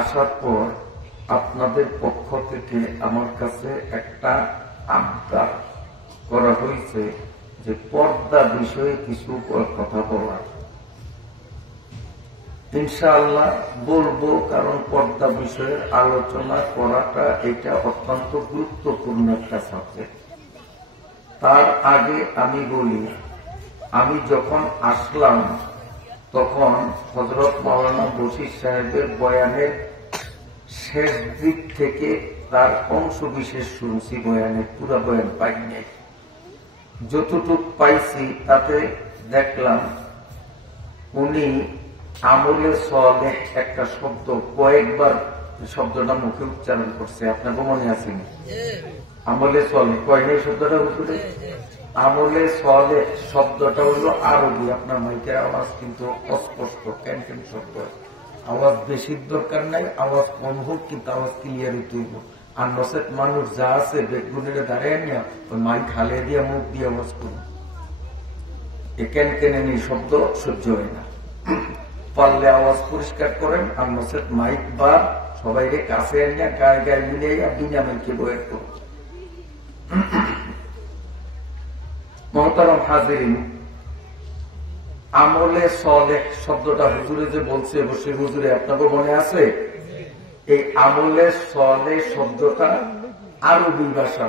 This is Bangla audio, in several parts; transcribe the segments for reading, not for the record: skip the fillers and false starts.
আসার পর আপনাদের পক্ষ থেকে আমার কাছে একটা আবদার করা হয়েছে যে পর্দা বিষয়ে কিছু কথা বলার। ইনশাআল্লাহ বলবো, কারণ পর্দা বিষয়ের আলোচনা করাটা এটা অত্যন্ত গুরুত্বপূর্ণ একটা সাবজেক্ট। তার আগে আমি বলি, আমি যখন আসলাম তখন হযরত মাওলানা বশির সাহেবের বয়ানের শেষ দিক থেকে তার অংশ বিশেষ শুনছি, বয়ানের পুরা বয়ান পাইনি। যতটুক পাইছি তাতে দেখলাম উনি আমলে সালেহ একটা শব্দ কয়েকবার শব্দটা মুখে উচ্চারণ করছে। আপনাকে মনে আছে? আমলে সালেহ কয় নাই শব্দটা উপরে? আমলে সালেহ শব্দটা হলো আরবি। আপনার মাইকের আওয়াজ কিন্তু অস্পষ্ট, কেন কেন শব্দ। আওয়াজ বেশির দরকার নাই, আওয়াজ কম হোক, কিন্তু আওয়াজ ক্লিয়ারই তুইব। আর নসেট মানুষ যা আছে বেগুনের দাঁড়িয়ে নিয়ে ওই মাইক হালে দিয়ে মুখ দিয়ে আওয়াজ করুন। এ কেন কেনে নেই শব্দ সহ্য হয় না। পারলে আওয়াজ পরিষ্কার করেন, আর নসেট মাইক বা সবাইকে কাছে এনে গায়ে গায়ে মিলিয়ে বিনা মাইকে বয়ান করুন। মুহতারাম হাজিরিন, আমলে সালেহ শব্দটা হুজুরে যে বলছে বসে হুজুরে, আপনাকে মনে আছে? এই আমলে সালেহ শব্দটা আরবি ভাষা।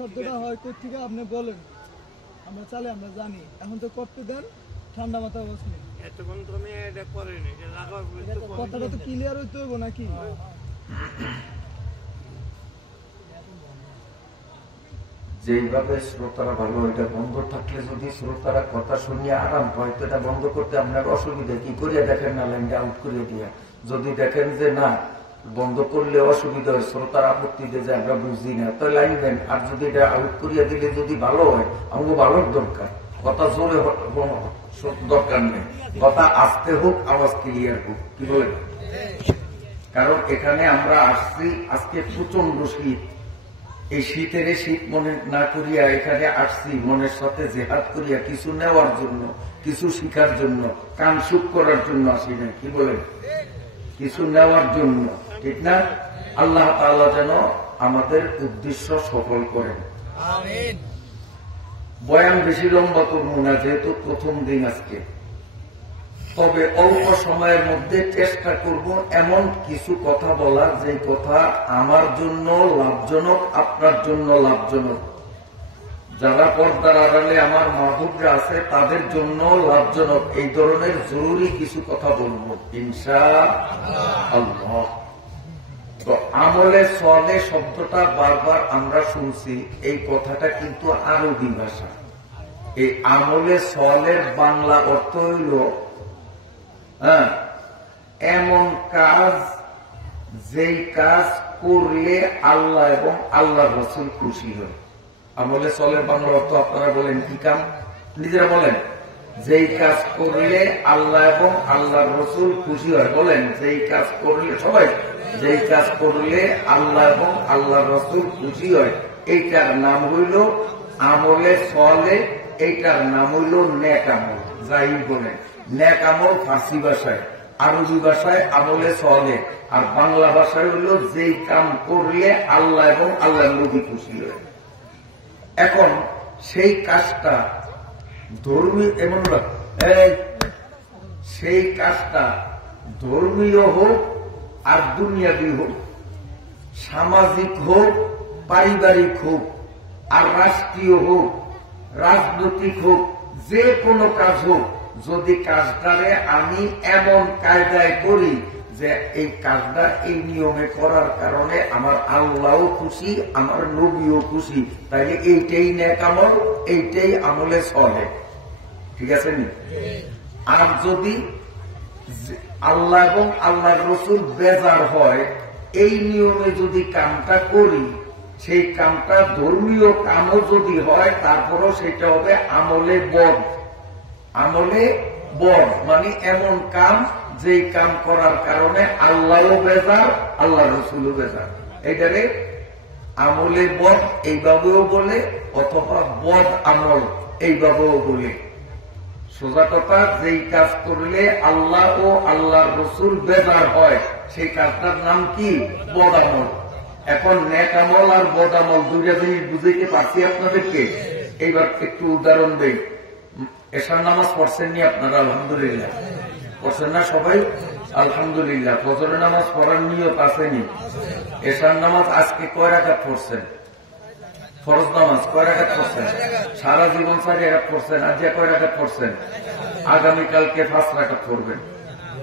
শব্দটা হয় কোথেকে আপনি বলেন, আমরা চালে আমরা জানি। এখন তো করতে দেন, ঠান্ডা মাথা বসে কথাটা তো ক্লিয়ার হইতে হইব নাকি? যেইভাবে শ্রোতারা ভালো, এটা বন্ধ থাকলে যদি শ্রোতারা কথা শুনিয়ে আরাম পায়, তো এটা বন্ধ করতে আপনার অসুবিধা কি? করিয়া দেখেন না, লাইনটা আউট করে দিয়া। যদি দেখেন যে না বন্ধ করলে অসুবিধা হয়, শ্রোতার আপত্তি দিয়ে যে আমরা বুঝি না, তো লাইন দেন। আর যদি এটা আউট করিয়া দিলে যদি ভালো হয়, আমাকে ভালোর দরকার। কথা জোরে দরকার নেই, কথা আস্তে হোক, আওয়াজ ক্লিয়ার হোক। কি বলেন? কারণ এখানে আমরা আসছি আজকে প্রচন্ড শীত। এই শীতের শীত মনে না করিয়া এখানে আসছি মনের সাথে জেহাদ করিয়া কিছু নেওয়ার জন্য, কিছু শিখার জন্য, কান সুখ করার জন্য আসি না। কি বলেন? কিছু নেওয়ার জন্য, ঠিক না? আল্লাহ তাআলা যেন আমাদের উদ্দেশ্য সফল করেন। আমিন। বয়ান বেশি লম্বা করবো না, যেহেতু প্রথম দিন আজকে। তবে অল্প সময়ের মধ্যে চেষ্টা করব এমন কিছু কথা বলা, যে কথা আমার জন্য লাভজনক, আপনার জন্য লাভজনক। যারা পর্দার আড়ালে আমার মাহবুবরা আছে তাদের জন্য লাভজনক। এই ধরনের জরুরি কিছু কথা বলবো ইনশাআল্লাহ। তো আমলে সালেহ শব্দটা বারবার আমরা শুনছি, এই কথাটা কিন্তু আরবি ভাষা। এই আমলে সালেহ বাংলা অর্থ হইল এমন কাজ যেই কাজ করলে আল্লাহ এবং আল্লাহ রসুল খুশি হয়। আমলে সালেহ বাংলা অর্থ আপনারা বলেন কি কাম? নিজেরা বলেন। যেই কাজ করলে আল্লাহ এবং আল্লাহ রসুল খুশি হয়। বলেন, যেই কাজ করলে, সবাই, যেই কাজ করলে আল্লাহ এবং আল্লাহ রসুল খুশি হয়, এইটার নাম হইল আমলে সালেহ। এইটার নাম হইল নেক আমল। যাই বলেন, নেক আমল ফার্সি ভাষায়, আরবি ভাষায় আমলে সালেহ, আর বাংলা ভাষায় হইল যেই কাম করলে আল্লাহ এবং আল্লাহ নবী খুশি হয়। এখন সেই কাজটা ধর্মীয়, এমন সেই কাজটা ধর্মীয় হোক আর দুনিয়াবি হোক, সামাজিক হোক, পারিবারিক হোক, আর রাষ্ট্রীয় হোক, রাজনৈতিক হোক, যে কোনো কাজ হোক, যদি কাজটারে আমি এমন কায়দায় করি যে এই কাজটা এই নিয়মে করার কারণে আমার আল্লাহও খুশি, আমার নবীও খুশি, তাইলে এইটাই নেক আমল, এইটাই আমলে সালেহ। ঠিক আছে নি? আর যদি আল্লাহ এবং আল্লাহর রসুল বেজার হয়, এই নিয়মে যদি কামটা করি, সেই কামটা ধর্মীয় কামও যদি হয়, তারপরও সেটা হবে আমলে বদ। আমলে বদ মানে এমন কাম যেই কাম করার কারণে আল্লাহও বেজার, আল্লাহ রসুলও বেজার। এটারে আমলে বদ এইভাবেও বলে, অথবা বদ আমল এইভাবেও বলে। সোজা কথা, যেই কাজ করলে আল্লাহ ও আল্লাহর রসুল বেজার হয় সেই কাজটার নাম কি? বদামল। এখন নেক আমল আর বদামল দুইটা জিনিস বুঝাইতে পারছি আপনাদেরকে। এইবার একটু উদাহরণ দেই। এশার নামাজ পড়ছেন নি আপনারা? আলহামদুলিল্লাহ পড়ছেন না সবাই? আলহামদুলিল্লাহ। ফজরের নামাজ পড়ার নিয়ত আসেনি। এশার নামাজ আজকে কয় রাকাত পড়ছেন? ফরজ নামাজ কয় রাকাত পড়ছেন? সারা জীবন 4 রাকাত পড়ছেন। আজ কয় রাকাত পড়ছেন? আগামীকালকে 5 রাকাত পড়বেন।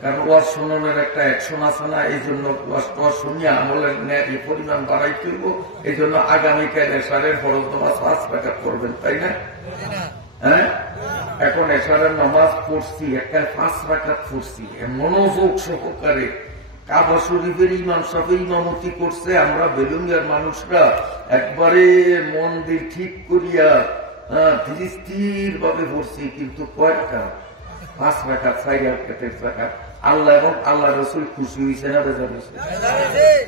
কারণ ওয়াজ শুনানোর একটা অ্যাকশন আছে না, এই জন্য ওয়াজ শুনিয়া আমলের ন্যায় পরিমাণ বাড়াই তুলব। এই জন্য আগামীকাল এশারের ফরজ নামাজ 5 রাকাত পড়বেন, তাই না? হ্যাঁ, এখন এশারের নামাজ পড়ছি, একটা 5 রাকাত পড়ছি মনোযোগ সহকারে। কাবা শরীফের ইমাম সাহেব ইমামতি করছে, আমরা বেলুঙ্গার মানুষরা একবারে মন দিয়ে ঠিক করিয়া ধীর ভাবে পড়ছি। কিন্তু কয়েকটা 5 রাকাত 4 রাকাত। আল্লাহ এবং আল্লাহ রসুল খুশি হয়েছে না বেজার হয়েছে?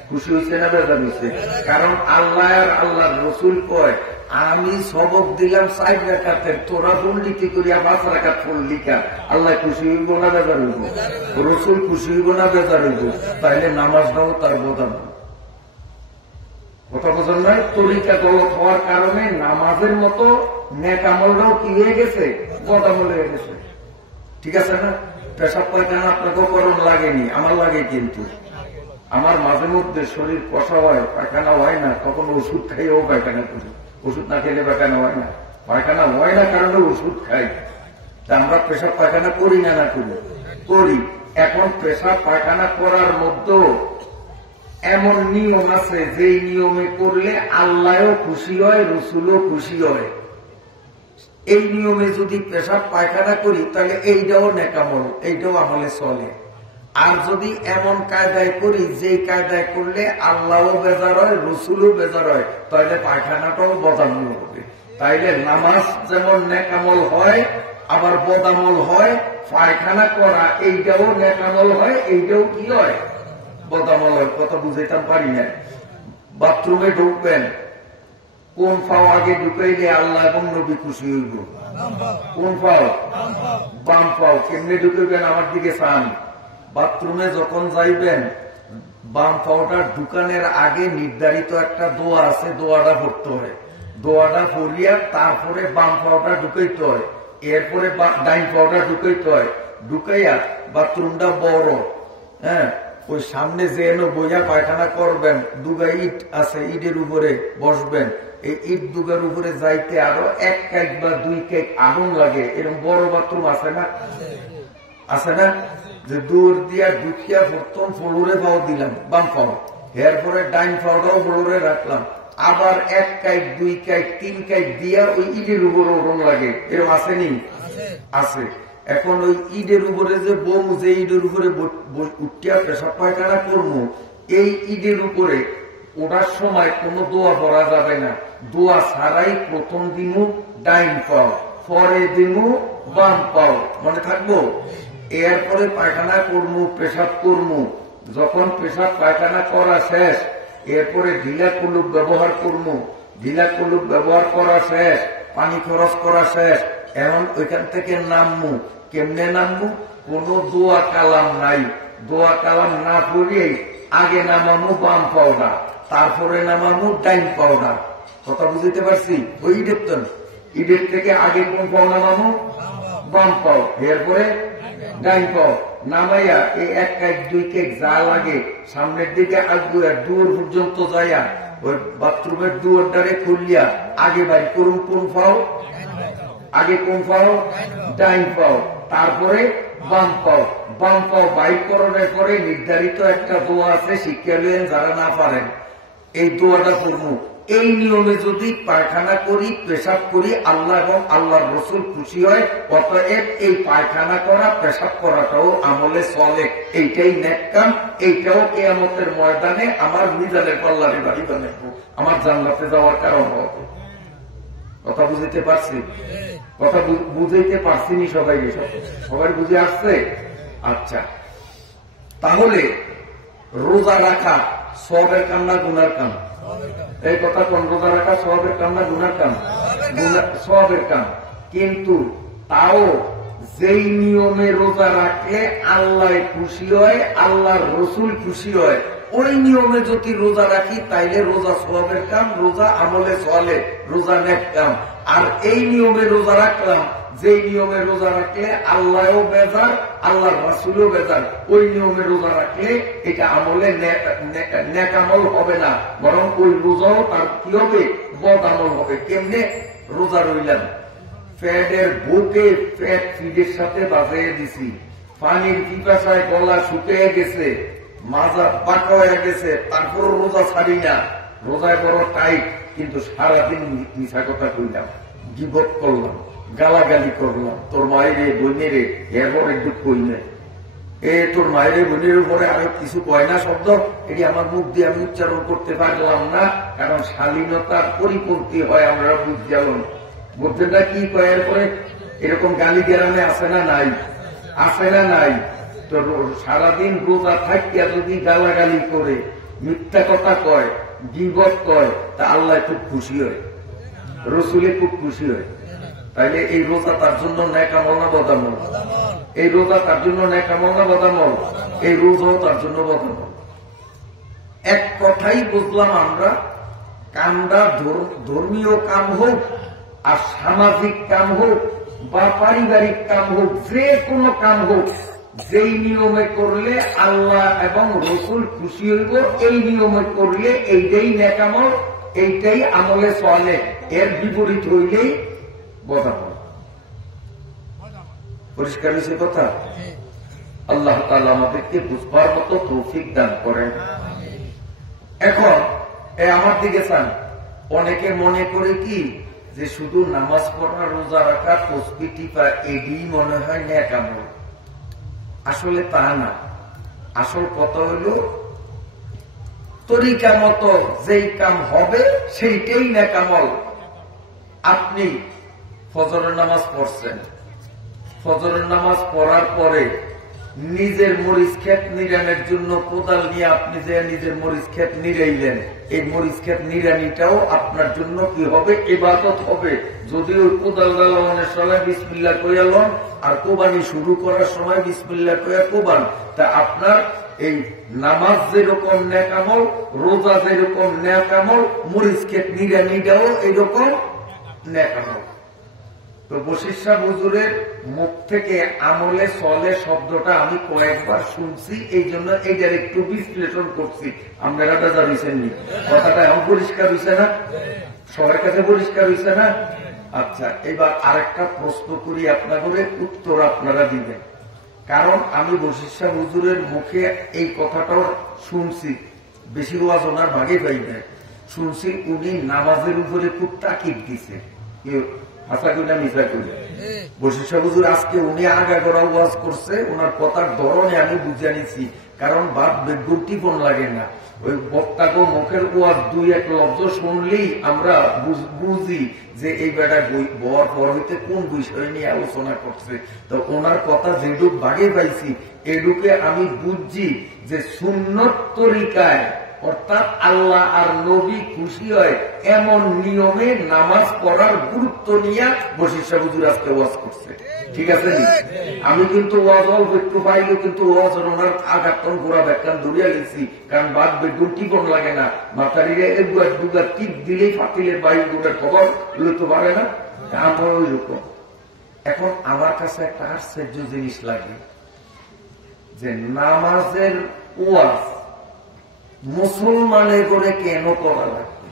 খুশি হয়েছে না বেজার হয়েছে? কারণ আল্লাহ আর আল্লাহ রসুল কয়, আমি সবক দিলাম 4 রাকাতের, তোরা পন্ডিতি করিয়া 5 রাকাত পড়লি কা। আল্লাহ খুশি হইব না বেজার হইব? রসুল খুশি হইব না বেজার হইব? তাইলে নামাজটাও তার বদাম। কথা বোঝেন নাই? তরিকা গলত হওয়ার কারণে নামাজের মতো নেক আমলটাও কি হয়ে গেছে? বদামল হয়ে গেছে। ঠিক আছে না? পেশাব পায়খানা আপনাকেও করণ লাগেনি, আমার লাগে। কিন্তু আমার মাঝে মধ্যে শরীর কষা হয়, পায়খানা হয় না, তখন ওষুধ খাইও পায়খানা করি। ওষুধ না খেলে পায়খানা হয় না। পায়খানা হয় না কারণে ওষুধ খাই। তা আমরা পেশাব পায়খানা করি না? না করি? করি। এখন পেশাব পায়খানা করার মধ্যেও এমন নিয়ম আছে, যেই নিয়মে করলে আল্লাহও খুশি হয়, রসুলও খুশি হয়। এই নিয়মে যদি পেশাব পায়খানা করি তাহলে এইটাও নেকামল, এইটাও আমলে চলে। আর যদি এমন কায়দায় করি, যেই কায়দায় করলে আল্লাহও বেজার হয়, রসুলও বেজার হয়, তাহলে পায়খানাটাও বদামল হবে। তাইলে নামাজ যেমন নেকামল হয়, আবার বদামল হয়। পায়খানা করা এইটাও নেকামল হয়, এইটাও কি হয়? বদামল হয়। কথা বুঝাইতাম পারি না। বাথরুমে ঢুকবেন, কোন পাও আগে ঢুকাইলে আল্লাহ এবং নবী খুশি হইব? কোন পাও? বাম পাও। কেমনে ঢুকাইবেন? আমার দিকে চান। বাথরুমে যখন যাইবেন, বাম পাওটা ঢুকানোর আগে নির্ধারিত একটা দোয়া আছে, দোয়াটা পড়তে হয়। দোয়াটা পড়িয়া তারপরে বাম পাওটা ঢুকাইতে হয়, এরপরে ডাইন পাওটা ঢুকাইতে হয়। ঢুকাইয়া বাথরুমটা বড়, হ্যাঁ, ওই সামনে যে বইয়া পায়খানা করবেন, 2 ইট আছে, ইটের উপরে বসবেন। এই ইট 2 উপরে যাইতে আরো 1 কাইক বা 2 কাইক আগুন লাগে। এরকম বড় বাথরুম আছে না? আছে না? যে দূর দিয়া ঢুকিয়া প্রথম ফ্লোরে পাও দিলাম, বাম পাও, এরপরে ডাইন পাওটাও ফ্লোরে রাখলাম, আবার 1 কাইক 2 কাইক 3 কাইক দিয়া ওই ইটের উপরে ওরম লাগে। এরকম আসেনি? আছে। এখন ওই ইটের উপরে যে বোম, যে ইটের উপরে উঠিয়া পেশাব পায়খানা করবো, এই ইটের উপরে ওঠার সময় কোন দোয়া পড়া যাবে না। দোয়া ছাড়াই প্রথম দিনও ডাইন পাও, পরে দিনও বাম পাও। মনে থাকবো? এরপরে পায়খানা করবো, পেশাব করবো। যখন পেশাব পায়খানা করা শেষ, এরপরে ঢিলা কুলুপ ব্যবহার করবো। ঢিলা কুলুপ ব্যবহার করা শেষ, পানি খরচ করা শেষ। এখন ওইখান থেকে নামবো। কেমনে নামবো? কোন দোয়া কালাম নাই। দোয়া কালাম না পড়িয়েই আগে নামামো বাম পাওনা, তারপরে নামামো ডাইন পাওনা। কথা বুঝতে পারছি? ওই ইটের থেকে আগে কোন পাও নামামো? বাম পাও, এরপরে ডাইন পাও। নামাইয়া এই 1 কাইক 2 কাইক যা লাগে সামনের দিকে আসবো, দুয়ার পর্যন্ত যাইয়া ওই বাথরুমের দুয়ারটারে খুলিয়া আগে বাই করুন কোন পাও? আগে কোন পাও? ডাইন পাও, তারপরে বাম পাও। বাম পাও বাইক করার পরে নির্ধারিত একটা দোয়া আছে, শিক্ষা লইয়েন যারা না পারেন, এই দোয়াটা করবো। এই নিয়মে যদি পায়খানা করি, পেশাব করি, আল্লাহ এবং আল্লাহর রসুল খুশি হয়। অতএব এই পায়খানা করা, পেশাব করাটাও আমলে চলে। এইটাই নেক কাম। এইটাও কিয়ামতের ময়দানে আমার মিজানের পাল্লারে বাড়ি বানাবো, আমার জান্নাতে যাওয়ার কারণ হবে। কথা বুঝতে পারছি? কথা বুঝাইতে পারছিনি সবাই? সবাই বুঝে আসছে? আচ্ছা, তাহলে রোজা রাখা সওয়াবের কাম না গুনার কাম? এই কথা কোন? রোজা রাখা সওয়াবের কাম না গুনার কাম? সওয়াবের কাম। কিন্তু তাও যেই নিয়মে রোজা রাখলে আল্লাহ খুশি হয়, আল্লাহর রসুল খুশি হয়, ওই নিয়মে যদি রোজা রাখি তাইলে রোজা সওয়াবের কাম, রোজা আমলে চলে, রোজা নেক কাম। আর এই নিয়মে রোজা রাখলাম, যেই নিয়মে রোজা রাখলে আল্লাহও বেজার, আল্লাহর রাসূলও বেজার, ওই নিয়মে রোজা রাখলে এটা আমলে নেক আমল হবে না, বরং ওই রোজাও তার কি হবে, বদ আমল হবে। কেমনে? রোজা রইলাম, ফ্যাটের বুকে ফ্যাট ফিডের সাথে বাজিয়ে দিছি, পানির পিপাসায় গলা শুকিয়ে গেছে, মাজা বাঁকা হয়ে গেছে, তারপর রোজা ছাড়ি না, রোজায় বড় টাইট, কিন্তু সারাদিন মিশা কথা কইলাম, গীবত করলাম, গালাগালি করলাম, তোর মায়েরে বোনেরে, এরপর একটু কই নাই, তোর মায়ের বোনের উপরে আরো কিছু কয় না শব্দ, এটি আমার মুখ দিয়ে আমি উচ্চারণ করতে পারলাম না, কারণ শালীনতার পরিপন্থী হয়, আমরা বুঝতে বুদ্ধটা কি কয় এরপরে, এরকম গালি গ্রামে আসে না নাই, আসে না নাই। তো সারাদিন রোজা থাকিয়া যদি গালাগালি করে, মিথ্যা কথা কয়, গীবত কয়, তা আল্লাহ খুব খুশি হয়, রসুলে খুব খুশি হয়। তাইলে এই রোজা তার জন্য নেক আমল না বদ আমল? এই রোজা তার জন্য নেক আমল না বদ আমল? এই রোজাও তার জন্য বদ আমল। এক কথাই বুঝলাম আমরা, কামটা ধর্মীয় কাম হোক আর সামাজিক কাম হোক বা পারিবারিক কাম হোক, যে কোনো কাম হোক, যেই নিয়মে করলে আল্লাহ এবং রসুল খুশি হইব, এই নিয়মে করলে এইটাই নেক আমল, এইটাই আমলে চলে। এর বিপরীত হইলেই বদ আমল। পরিষ্কার হয়েছে কথা? আল্লাহ তাআলা আমাদেরকে বুঝবার মতো তৌফিক দান করেন। এখন আমার দিকে চান, অনেকে মনে করে কি যে শুধু নামাজ পড়া, রোজা রাখা, তসবিহ টিপা, এডি মনে হয় নেক আমল। আসলে তা না। আসল কথা হইল তরিকা মতো যেই কাম হবে সেইটাই নেক আমল। আপনি ফজরের নামাজ পড়ছেন, ফজরের নামাজ পড়ার পরে নিজের মরিচ ক্ষেত নিরানের জন্য কোদাল নিয়ে আপনি যে নিজের মরিচ ক্ষেত নিরাইলেন, এই মরিচ ক্ষেত নিরানিটাও আপনার জন্য কি হবে, ইবাদত হবে। যদি ওই কোদাল দালানের সময় বিসমিল্লাহ কইয়া লন আর কোরবানি শুরু করার সময় বিসমিল্লাহ কইয়া কোরবান, তা আপনার এই নামাজ যেরকম নেক আমল, রোজা যেরকম নেক আমল, মরিচ ক্ষেত নিরানিটাও এরকম নেক আমল। তো বশির শাহ হুজুরের মুখ থেকে আমলে চলে শব্দটা আমি কয়েকবার শুনছি, এই জন্য এইটার একটু বিশ্লেষণ করছি। আপনারা বেজা হয়েছেননি? কথাটা এখন পরিষ্কার হয়েছে না? সবার কাছে পরিষ্কার হয়েছে না? আচ্ছা, এবার আরেকটা প্রশ্ন করি আপনাদের, উত্তর আপনারা দিবেন। কারণ আমি বশির শাহ হুজুরের মুখে এই কথাটাও শুনছি, বেশি ওয়াজ ওনার ভাগে পাই না, শুনছি উনি নামাজের উপরে খুব তাকিদ দিছে। বশির শাহ হুজুর আজকে উনি আগাগোড়া ওয়াজ করছে, ওনার কথার ধরনে আমি বুঝে নিছি, কারণ বাদ বেগুন টিপন লাগে না। ওই বক্তাকে মুখের ওয়াজ দুই এক লব্জ শুনলেই আমরা বুঝি যে এই বেটা বর পর হইতে কোন বিষয় নিয়ে আলোচনা করছে। তো ওনার কথা যেটুক ভাগে পাইছি, এটুকে আমি বুঝছি যে সুন্নত তরিকায়, অর্থাৎ আল্লাহ আর নবী খুশি হয় এমন নিয়মে নামাজ পড়ার গুরুত্ব নিয়ে বশির শাহ হুজুর আজকে ওয়াজ করছে। ঠিক আছে নি? আমি কিন্তু ওয়াজ অল্প একটু পাইলে কিন্তু ওয়াজ ওনার আঘাতন গোড়া ব্যাখ্যান দৌড়িয়া গেছি, কারণ বাদ বেগুন টিপন লাগে না, মাথারিরে একবার দুবার টিপ দিলেই ফাতিলের বাইরে গোটার খবর লইতে পারে না। আমার ওই রকম। এখন আমার কাছে একটা আশ্চর্য জিনিস লাগে যে নামাজের ওয়াজ মুসলমানের করে কেন করা লাগবে?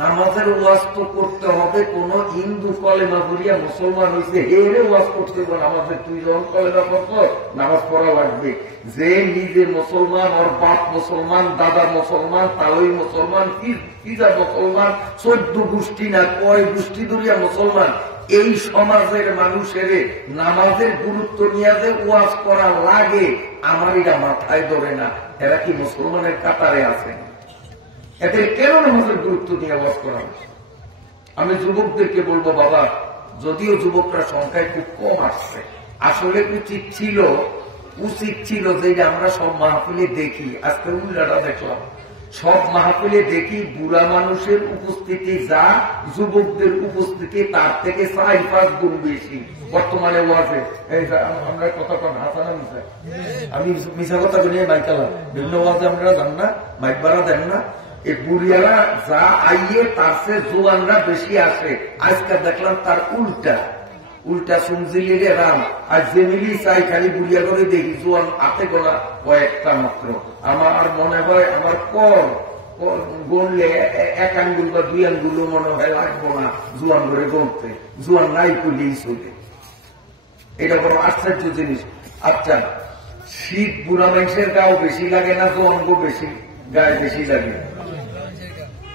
নামাজের ওয়াজ তো করতে হবে কোন হিন্দু কলেমা পড়িয়া মুসলমান হয়েছে এরে ওয়াজ করতে হবে। নামাজের তুই যখন কলেমা পড়ত নামাজ পড়া লাগবে। যে নিজে মুসলমান, ওর বাপ মুসলমান, দাদা মুসলমান, তালই মুসলমান, পিজা মুসলমান, 14 গোষ্ঠী না কয় গোষ্ঠী ধরিয়া মুসলমান, এই সমাজের মানুষের নামাজের গুরুত্ব নিয়ে যে ওয়াজ করা লাগে, আমার এটা মাথায় ধরে না। এরা কি মুসলমানের কাতারে আছে? এদের কেন নামাজের গুরুত্ব নিয়ে ওয়াজ করা? আমি যুবকদেরকে বলবো, বাবা, যদিও যুবকরা সংখ্যায় খুব কম আসছে, আসলে উচিত ছিল যে আমরা সব মাহফিলে দেখি, আজকে উল্লাটা দেখলাম সব মাহফিলে দেখি বুড়া মানুষের উপস্থিতি যা, যুবকদের উপস্থিতি তার থেকে 4-5 গুণ বেশি বর্তমানে ওয়াজে। আমরা কথা কন হাসানা মিশা, আমি মিশা কথা বলি মাইকালা বিভিন্ন ওয়াজে আপনারা জান না, মাইক ভাড়া দেন না। এই বুড়িয়ারা যা আইয়ে তার সে জোয়ানরা বেশি আসে। আজকাল দেখলাম তার উল্টা উল্টা শুনছিলি রাম, আর জেমিলি চাই খালি বুড়িয়া করে দেখি জোয়ান হাতে গোলা কয়েকটা মাত্র। আমার মনে হয় আমার কর গণলে 1 আঙ্গুল বা 2 আঙ্গুলও মনে হয় লাগবো না জোয়ান করে গণতে, জোয়ান নাই করলেই চলে। এটা বড় আশ্চর্য জিনিস। আচ্ছা, শীত বুড়া মানুষের গাও বেশি লাগে না জোয়ান গো বেশি গায়ে বেশি লাগে?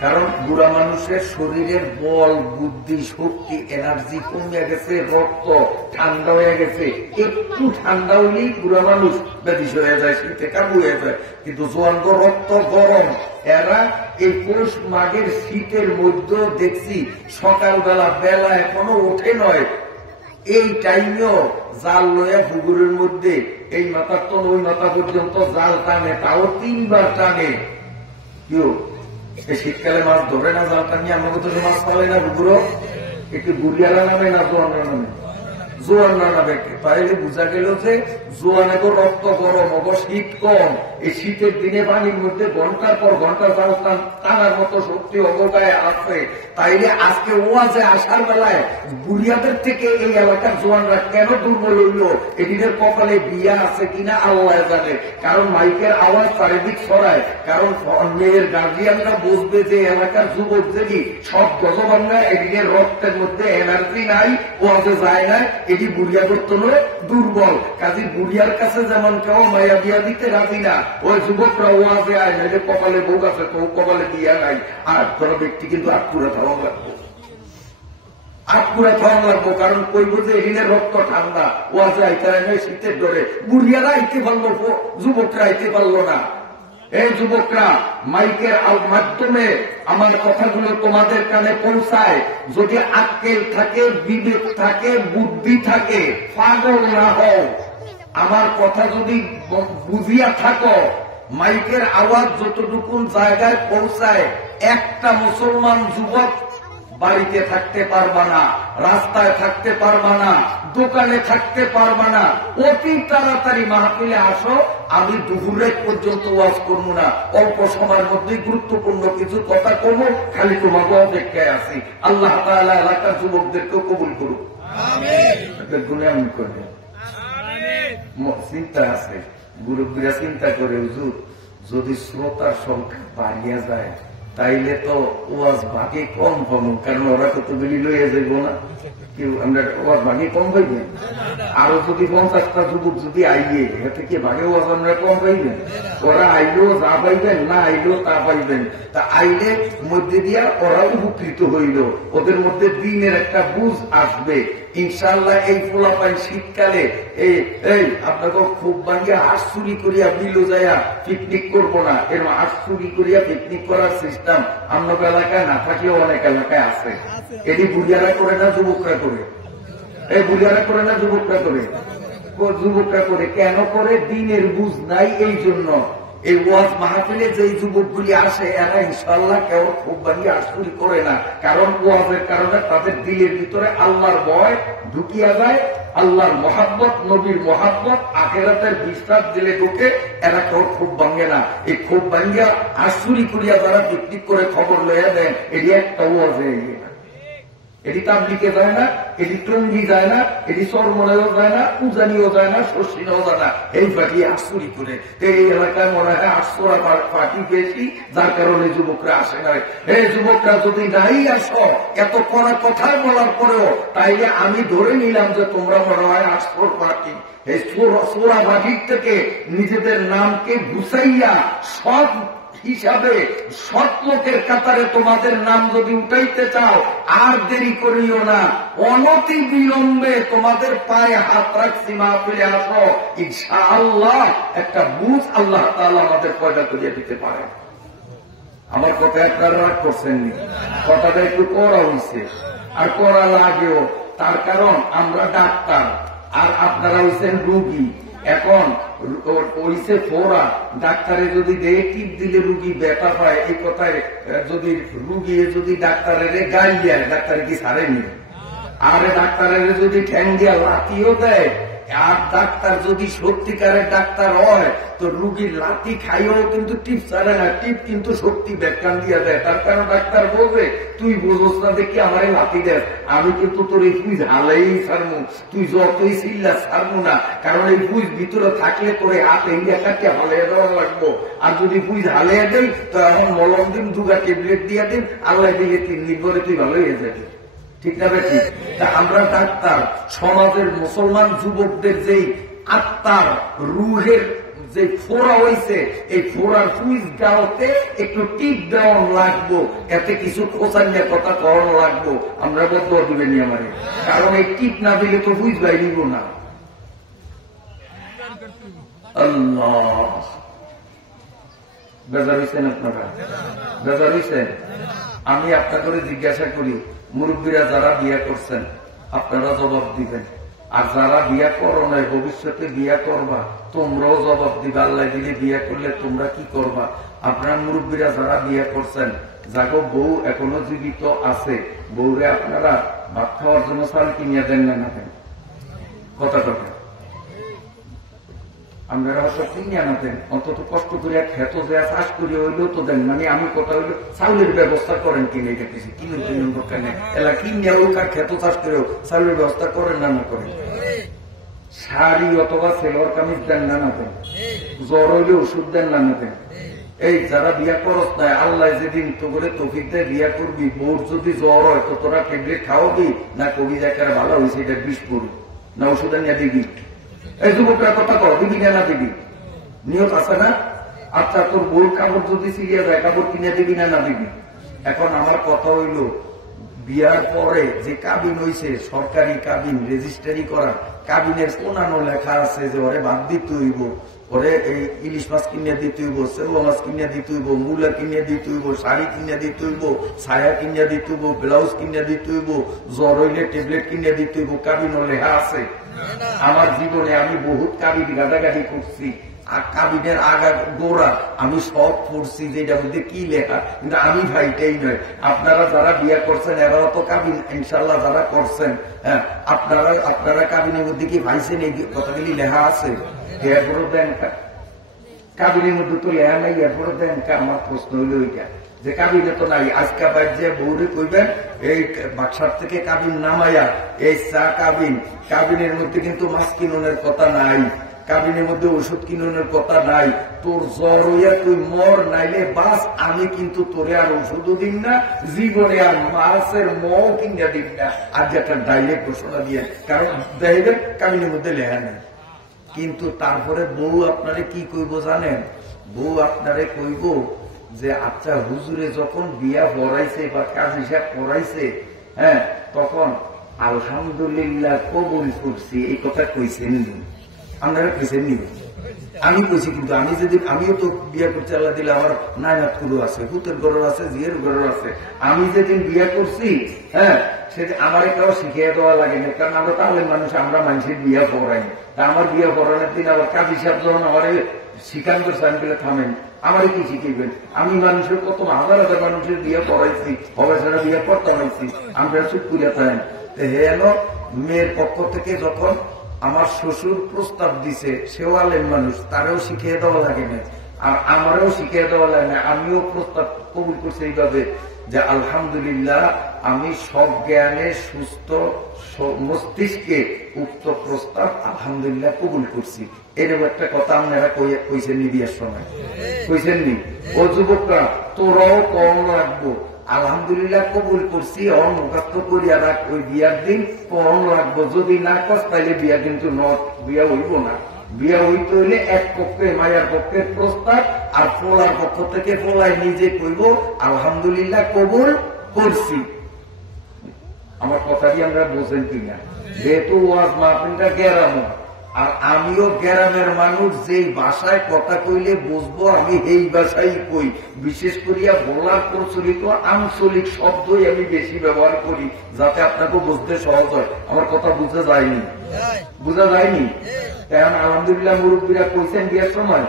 কারণ বুড়া মানুষের শরীরের বল, বুদ্ধি, শক্তি, এনার্জি কমে গেছে, রক্ত ঠান্ডা হয়ে গেছে। একটু ঠান্ডা হলেই বুড়া মানুষ ব্যাধিস হয়ে যায়, শীতে কাবু হয়ে যায়। কিন্তু জোয়ানগো রক্ত গরম, এরা এই পৌষ মাঘের শীতের মধ্যে দেখছি সকালবেলা বেলা এখনো ওঠে নয়, এই টাইমেও জাল লয়া পুকুরের মধ্যে এই মাথার তো ওই মাথা পর্যন্ত জাল টানে, তাও 3 বার টানে। কেউ শীতকালে মাছ ধরে না জালটা নিয়ে, আমার মতো মাছ পাবে না পুকুরও। একটু বুড়িয়ারা নামে না জোয়ানরা নামে? জোয়ানরা নামে। তাইলে বোঝা গেল যে জোয়ানে তো রক্ত গরম, অব শীত কম। এই শীতের দিনে পানির মধ্যে ঘন্টার পর ঘন্টা জাল টানার মতো শক্তি অবগায় আছে। তাইলে আজকে ওয়াজে আসার বেলায় বুড়িয়াদের থেকে এই এলাকার জোয়ানরা কেন দুর্বল হইল? এটিদের কপালে বিয়া আছে কিনা আল্লাহ জানে। কারণ মাইকের আওয়াজ চারিদিক ছড়ায়, কারণ মেয়ের গার্জিয়ানরা বুঝবে যে এলাকার যুবক যদি সব গজবাঙ্গা, এটিদের রক্তের মধ্যে এনার্জি নাই, ওয়াজে যায় না, এটি বুড়িয়া করতো দুর্বল। কাজী বুড়িয়ার কাছে যেমন কেউ মায়া বিয়া দিতে রাজি না, ওই যুবকরা ওয়াজে আয় না, যে কপালে বউ আছে তো কপালে বিয়া নাই। আর কোন ব্যক্তি কিন্তু আটকুড়া থাকা লাগবো, আটকুড়া থাকা লাগবো। কারণ কইব যে এদিনের রক্ত ঠান্ডা, ওয়াজে আইতে নাই শীতের ধরে। বুড়িয়ারা আইতে পারলো, যুবকরা আইতে পারলো না। এই যুবকরা মাইকের মাধ্যমে আমার কথাগুলো তোমাদের কানে পৌঁছায়। যদি আক্কেল থাকে, বিবেক থাকে, বুদ্ধি থাকে, পাগল না হও। আমার কথা যদি বুঝিয়া থাকো, মাইকের আওয়াজ যতটুকুন জায়গায় পৌঁছায়, একটা মুসলমান যুবক বাড়িতে থাকতে পারবা না, রাস্তায় থাকতে পারবা না, দোকানে থাকতে পারবা না। অতি তাড়াতাড়ি মাহফিলে আসো, আমি দুপুরে পর্যন্ত ওয়াজ করবো না, অল্প সময়ের মধ্যে গুরুত্বপূর্ণ কিছু কথা কমো, খালি তোমাকে অপেক্ষায় আছি। আল্লাহ তাআলা এলাকার যুবকদেরকেও কবুল করুক, গুণে আমি করবো। চিন্তা আছে, মুরব্বীরা চিন্তা করে, হুজুর যদি শ্রোতার সংখ্যা বাড়িয়া যায় তাইলে তো ওয়াজ ভাগে কম পাবো, কারণ ওরা কত বেলি লইয়া যাইব না। কেউ আমরা ওয়াজ ভাগে কম পাইবেন? আরো যদি 50টা যুবক যদি আইয়ে, এতে কি ভাগে ওয়াজ আমরা কম পাইবেন? ওরা আইলেও যা পাইবেন, না আইলেও তা পাইবেন। তা আইলে মধ্যে দিয়া ওরা উপকৃত হইল, ওদের মধ্যে দিনের একটা বুঝ আসবে। ইনশাআল্লাহ এই পোলাপাই শীতকালে এই আপনাকে খুব ভাঙ্গিয়া হাঁস চুরি করিয়া বিলো যাইয়া পিকনিক করবো না, এরকম হাঁস চুরি করিয়া পিকনিক করার সিস্টেম আপনার এলাকায় না থাকলেও অনেক এলাকায় আছে। এটি বুড়িয়ারা করে না, যুবকরা করে। এই বুড়িয়ারা করে না, যুবকরা করে। যুবকরা করে কেন করে? দিনের বুঝ নাই। এই জন্য এই ওয়াজ মাহফিলে যে যুবকগুলি আসে, এরা ইনশাআল্লাহ কেউ খুব ভাঙ্গিয়া হাঁস চুরি করে না। কারণ ওয়াজের কারণে তাদের দিলের ভিতরে আল্লাহর ভয় ঢুকিয়া যায়, আল্লাহর মহাব্বত, নবীর মহাব্বত, আখিরাতের বিশ্বাস দিলে ঢুকে, এরা কেউ খুব ভাঙ্গে না। এই খুব ভাঙ্গিয়া হাঁসুরি করিয়া যারা পিকনিক করে খবর লইয়া দেন, এটি একটা ওয়াজে না, এটি তাবলিগে যায় না, এটি টঙ্গি যায় না, এটি চরমনায়ও যায় না, উজানিও যায় না, শশিনাও যায় না। এই পার্টি আটচুরি করে। এই এলাকায় মনে হয় 800 পার্টি বেশি, যার কারণে যুবকরা আসে না। এই যুবকরা যদি নাই আসো এত কড়া কথা বলার পরেও, তাইলে আমি ধরে নিলাম যে তোমরা মনে হয় 800 পার্টি। এই সোরা পার্টির থেকে নিজেদের নামকে গুছাইয়া সব হিসাবে সৎ লোকের কাতারে তোমাদের নাম যদি উঠাইতে চাও, আর দেরি করিও না, অনতি বিলম্বে তোমাদের পায়ে হাত রাখছি, মাহফিলে আসো। ইনশাআল্লাহ একটা বুঝ আল্লাহ তাআলা আমাদের পয়দা করিয়ে দিতে পারে। আমার কথা আপনারা রাগ করছেন নি? কথাটা একটু করা হয়েছে, আর করা লাগেও। তার কারণ আমরা ডাক্তার আর আপনারা হয়েছেন রোগী। এখন ওইসে ফোরা ডাক্তারে যদি দেয় টিপ দিলে রুগী ব্যথা পায়, এই কথায় যদি রুগী যদি ডাক্তারের গাল দেয়, ডাক্তার কি ছাড়েনি? আর ডাক্তারের যদি ঠ্যাং দিয়া লাতিও দেয়, আর ডাক্তার যদি সত্যিকারের ডাক্তার হয় তো রুগীর লাতি খাইও কিন্তু টিপ ছাড়ে না, টিপ কিন্তু সত্যি ব্যাখ্যান দিয়ে দেয়। তার কারণ ডাক্তার বোঝে তুই বোঝস না দেখি আমার লাতি দেয়, আমি কিন্তু তোর এই পুজ হালেই ছাড়বো, তুই যতই চিল্লা ছাড়বো না, কারণ এই পুজ ভিতরে থাকলে তোরে হাতে ইন্ডিয়াকে হালিয়ে দেওয়া লাগবো। আর যদি পুজ হালিয়ে দেই তো এখন মলম দিন, দুগা ট্যাবলেট দিয়ে দিন, আল্লাহ দিলে 3 দিন পরে তুই ভালো হয়ে যাবে। ঠিক না বেশি? তা আমরা ডাক্তার সমাজের মুসলমান যুবকদের যেই আত্মার রুহের যে ফোড়া হয়েছে, এই ফোড়ার সুইচ গাওতে একটু টিপ দেওয়া লাগবো, এতে কিছু খোঁচাইয়া কথা করানো লাগবো। আমরা বদ্ধ দিবেনি আমারে, কারণ এই টিপ না দিলে তো সুইচ বাই দিব না। আল্লাহ, বেজার হয়েছেন আপনারা? বেজার হয়েছেন? আমি আপনাদের জিজ্ঞাসা করি, মুরব্বীরা যারা বিয়ে করছেন আপনারা জবাব দিবেন, আর যারা বিয়ে করো নাই ভবিষ্যতে বিয়ে করবা তোমরাও জবাব দিবে। আল্লাহ দিলে বিয়ে করলে তোমরা কি করবা? আপনারা মুরব্বীরা যারা বিয়ে করছেন, যাগো বউ এখনো জীবিত আছে, বউরে আপনারা ভাত খাওয়ার জন্য চাল কিনিয়ে দেন না না দেন? কথা কথা আপনারা হয়তো কিনে আনা দেন, অন্তত কষ্ট করে খেত যে চাষ করিয়া হইলেও তো দেন। মানে আমি কথা হইলো চাউলের ব্যবস্থা করেন কিনে, এটা কিছু কিনুন কিনুন দরকার নেই, এলা কিনে হোক আর খেত চাষ করেও চাউলের ব্যবস্থা করেন না না করেন? শাড়ি অথবা সেলোয়ার কামিজ দেন না না দেন? জ্বর হইলে ওষুধ দেন না না দেন? এই যারা বিয়া করস নাই, আল্লাহ যেদিন তো করে তৌফিক দেয় বিয়া করবি, বউর যদি জ্বর হয় তো তোরা ট্যাবলেট খাওয়াবি না কবি দেখার ভালো হয়েছে এটা বিষ পড়ু না ওষুধ নিয়ে দিবি? এই যুবকরা কথা কর, দিবি না দিবি? নিয়ত আছে না? আচ্ছা, তোর বউর কাপড় যদি সিরিয়া যায়, কাপড় কিনে দিবি না না দিবি? এখন আমার কথা হইল, বিয়ার পরে যে কাবিন হইছে, সরকারি কাবিন রেজিস্ট্রারি করা, কাবিনের কোনানো লেখা আছে যে ওরে ভাত দিতে হইব, ওরে এই ইলিশ মাছ কিনে দিতে হইব, সেগুলো মাছ কিনে দিতে হইব, মূলা কিনে দিতে হইব, শাড়ি কিনে দিতে হইব, ছায়া কিনে দিতে হইব, ব্লাউজ কিনে দিতে হইব, জ্বর হইলে ট্যাবলেট কিনে দিতে হইব, কাবিনও লেখা আছে। আমার জীবনে আমি বহুত কাবিন গাদাগাদি করছি, আর কাবিনের আগা গোড়া আমি সব পড়ছি যে এটার মধ্যে কি লেখা, কিন্তু আমি ভাইটাই নয়। আপনারা যারা বিয়ে করছেন এরাও তো কাবিন ইনশাল্লাহ যারা করছেন, হ্যাঁ, আপনারা কাবিনের মধ্যে কি ভাইছেন এই কথাগুলি লেখা আছে? এরপরও দেন কাবিনের মধ্যে তো লেখা নাই, এরপরও দেন। আমার প্রশ্ন হইল ওইটা যে কাবিনে তো নাই। আজকা বাইর যে বৌরে কইবেন এই বাক্সার থেকে কাবিন নামাইয়া এই চা কাবিন, কাবিনের মধ্যে কিন্তু মাছ কিনুনের কথা নাই, কাবিনের মধ্যে ওষুধ কিনুনের কথা নাই। তোর জ্বর হইয়া তুই মর নাইলে বাস, আমি কিন্তু তোরে আর ওষুধও দিন না, জীবনে আর মাছের মও কিনা দিন না। আর যেটা ডাইরেক্ট ঘোষণা দিয়ে, কারণ দেখবেন কাবিনের মধ্যে লেখা নেই। কিন্তু তারপরে বউ আপনারে কি কইব জানেন? বউ আপনারে কইব যে আচ্ছা হুজুরে যখন বিয়া পড়াইছে বা কাজ হিসাব পড়াইছে, হ্যাঁ, তখন আলহামদুলিল্লাহ কবুল করছি, এই কথা কইছেন নি? আপনারা কইছেন নি? আমি কইছি, কিন্তু আমি যেদিন আমিও তো বিয়া করছি আল্লাহ দিলে আমার নায়নাত কুরু আছে, ভূতের ঘর আছে, জিয়ের ঘর আছে। আমি যেদিন বিয়া করছি, হ্যাঁ, সেদিন আমার একটাও শিখিয়ে দেওয়া লাগে না, কারণ আমরা তাহলে মানুষ, আমরা মানুষের বিয়া পড়াই। তা আমার বিয়া পড়ানোর দিন আবার কাজী সাহেব যখন আমার শিখান করছে, আমি বলে থামেন, আমারে কি শিখাইবেন? আমি মানুষের কত হাজার হাজার মানুষের বিয়ে পড়াইছি, হবে সেটা বিয়ে পড়তে হয়েছি, আমরা চুপ করে থাকেন। হেন মেয়ের পক্ষ থেকে যখন আমার শ্বশুর প্রস্তাব দিছে, সেও আলেম মানুষ, তারেও শিখিয়ে দেওয়া লাগে না, আর আমারও শিখিয়ে দেওয়া লাগে না। আমিও প্রস্তাব কবুল করছি এইভাবে যে আলহামদুলিল্লাহ আমি সব জ্ঞানে সুস্থ মস্তিষ্কে উক্ত প্রস্তাব আলহামদুলিল্লাহ কবুল করছি। এরকম একটা কথা আপনারা কইছেন নি বিয়ের সময়? কইছেন নি? ও যুবকরা, তোরাও কম রাখবো, আলহামদুলিল্লাহ কবুল করছি, অন মুখাস্ত করিয়া রাখ, ওই বিয়ার দিন কম রাখবো। যদি না কস তাইলে বিয়া কিন্তু বিয়া হইব না। বিয়া হইতে হইলে এক পক্ষে মায়ের পক্ষের প্রস্তাব, আর পোলার পক্ষ থেকে পোলায় নিজে কইব আলহামদুলিল্লাহ কবুল করছি। আমার কথাটি আমরা বোঝেন কিনা? যেহেতু ওয়াজ মাহফিলটা গ্রাম, আর আমিও গ্রামের মানুষ, যেই ভাষায় কথা কইলে বুঝবো আমি এই ভাষাই কই। বিশেষ করিয়া বলার প্রচলিত আঞ্চলিক শব্দই আমি বেশি ব্যবহার করি, যাতে আপনাকে বুঝতে সহজ হয়। আমার কথা বুঝতে যায়নি। বুঝা যায়নি? এখন আলহামদুলিল্লাহ মুরব্বীরা কইছেন বিয়ের সময়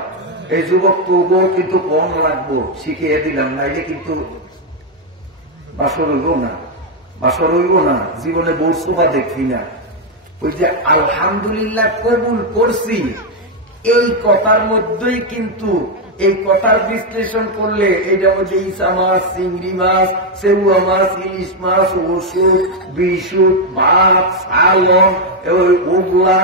এই যুবক তবুও কিন্তু কম লাগবো, শিখিয়ে দিলাম, নাইলে কিন্তু বাসর হইব না, বাসর হইব না, জীবনে বউ শোভা দেখি না। ওই যে আলহামদুলিল্লাহ কবুল করছি, এই কথার মধ্যেই কিন্তু এই কথার বিশ্লেষণ করলে এইটা মধ্যে ইসা মাছ, চিংড়ি মাছ, সেউয়া মাছ, ইলিশ মাছ, ওষুধ, বিশুদ, ভাত, সালন, ওগুলা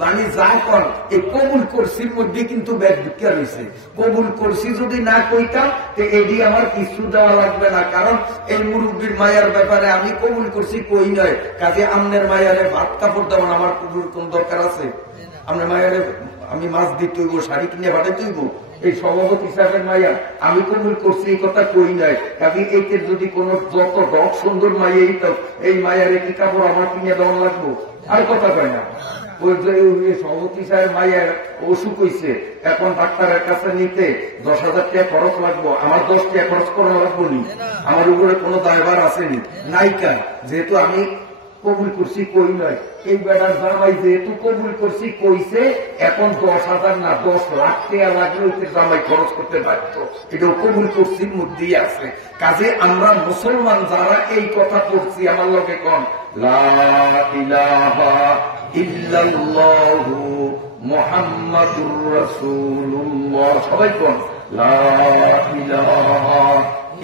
মানে যা কর এই কবুল করছির মধ্যে কিন্তু ব্যাগ ঢুকিয়া রয়েছে। কবুল করছি যদি না কইতাম তো এটি আমার কিছু দেওয়া লাগবে না, কারণ এই মুরব্বীর মায়ার ব্যাপারে আমি কবুল করছি কই নয়, কাজে আমনের মায়ারে ভাত কাপড় দেওয়ান আমার কবুল কোন দরকার আছে? আপনার মায়ারে আমি মাছ দিতে হইব, শাড়ি কিনে পাঠাইতে হইব? এই সভাপতি হিসাবের মায়া আমি কবুল করছি এই কথা কই নাই। কাজে এইটার যদি কোন যত রক সুন্দর মাইয়া এই মায়ারে কি কাপড় আমার কিনে দেওয়া লাগবো? আর কথা কয় না। ওই যে সভাপতি সাহেব মায়ের অসুখ হয়েছে, এখন ডাক্তারের কাছে নিতে 10,000 টাকা খরচ লাগবো, আমার 10 টাকা খরচ করা লাগবো নি? আমার উপরে কোনো দায়ভার আসেনি নাইকা, যেহেতু আমি কবুল করছি কই নয়। এই বেড়ার জামাই যেহেতু কবুল করছি কইছে, এখন 10,000 না 10 লাখ টাকা লাগলে ওই জামাই খরচ করতে বাধ্য, এটাও কবুল করছির মধ্যেই আছে। কাজে আমরা মুসলমান যারা এই কথা পড়ছি আমার লোকে কন লা ইলাহা ইল্লাল্লাহু মুহাম্মাদুর রাসূলুল্লাহ, সবাই কোন লা ইলাহা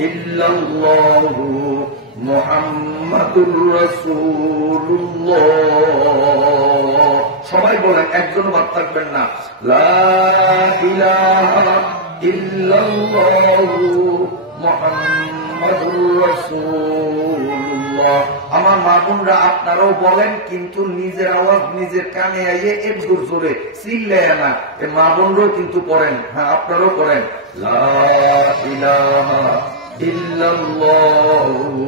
ইল্লাল্লাহু মুহাম্মাদুর রাসূলুল্লাহ, সবাই বলেন, একজন বাদ থাকবেন না। লা ইলাহা ইল্লাল্লাহু মুহাম্মাদুর রাসূলুল্লাহ। আমার মা বোনরা আপনারাও বলেন, কিন্তু নিজের আওয়াজ নিজের কানে আইয়ে একটু জোরে চিল্লায় না। মা বোনরাও কিন্তু পড়েন, হ্যাঁ আপনারাও পড়েন লা ইলাহা ইল্লাল্লাহু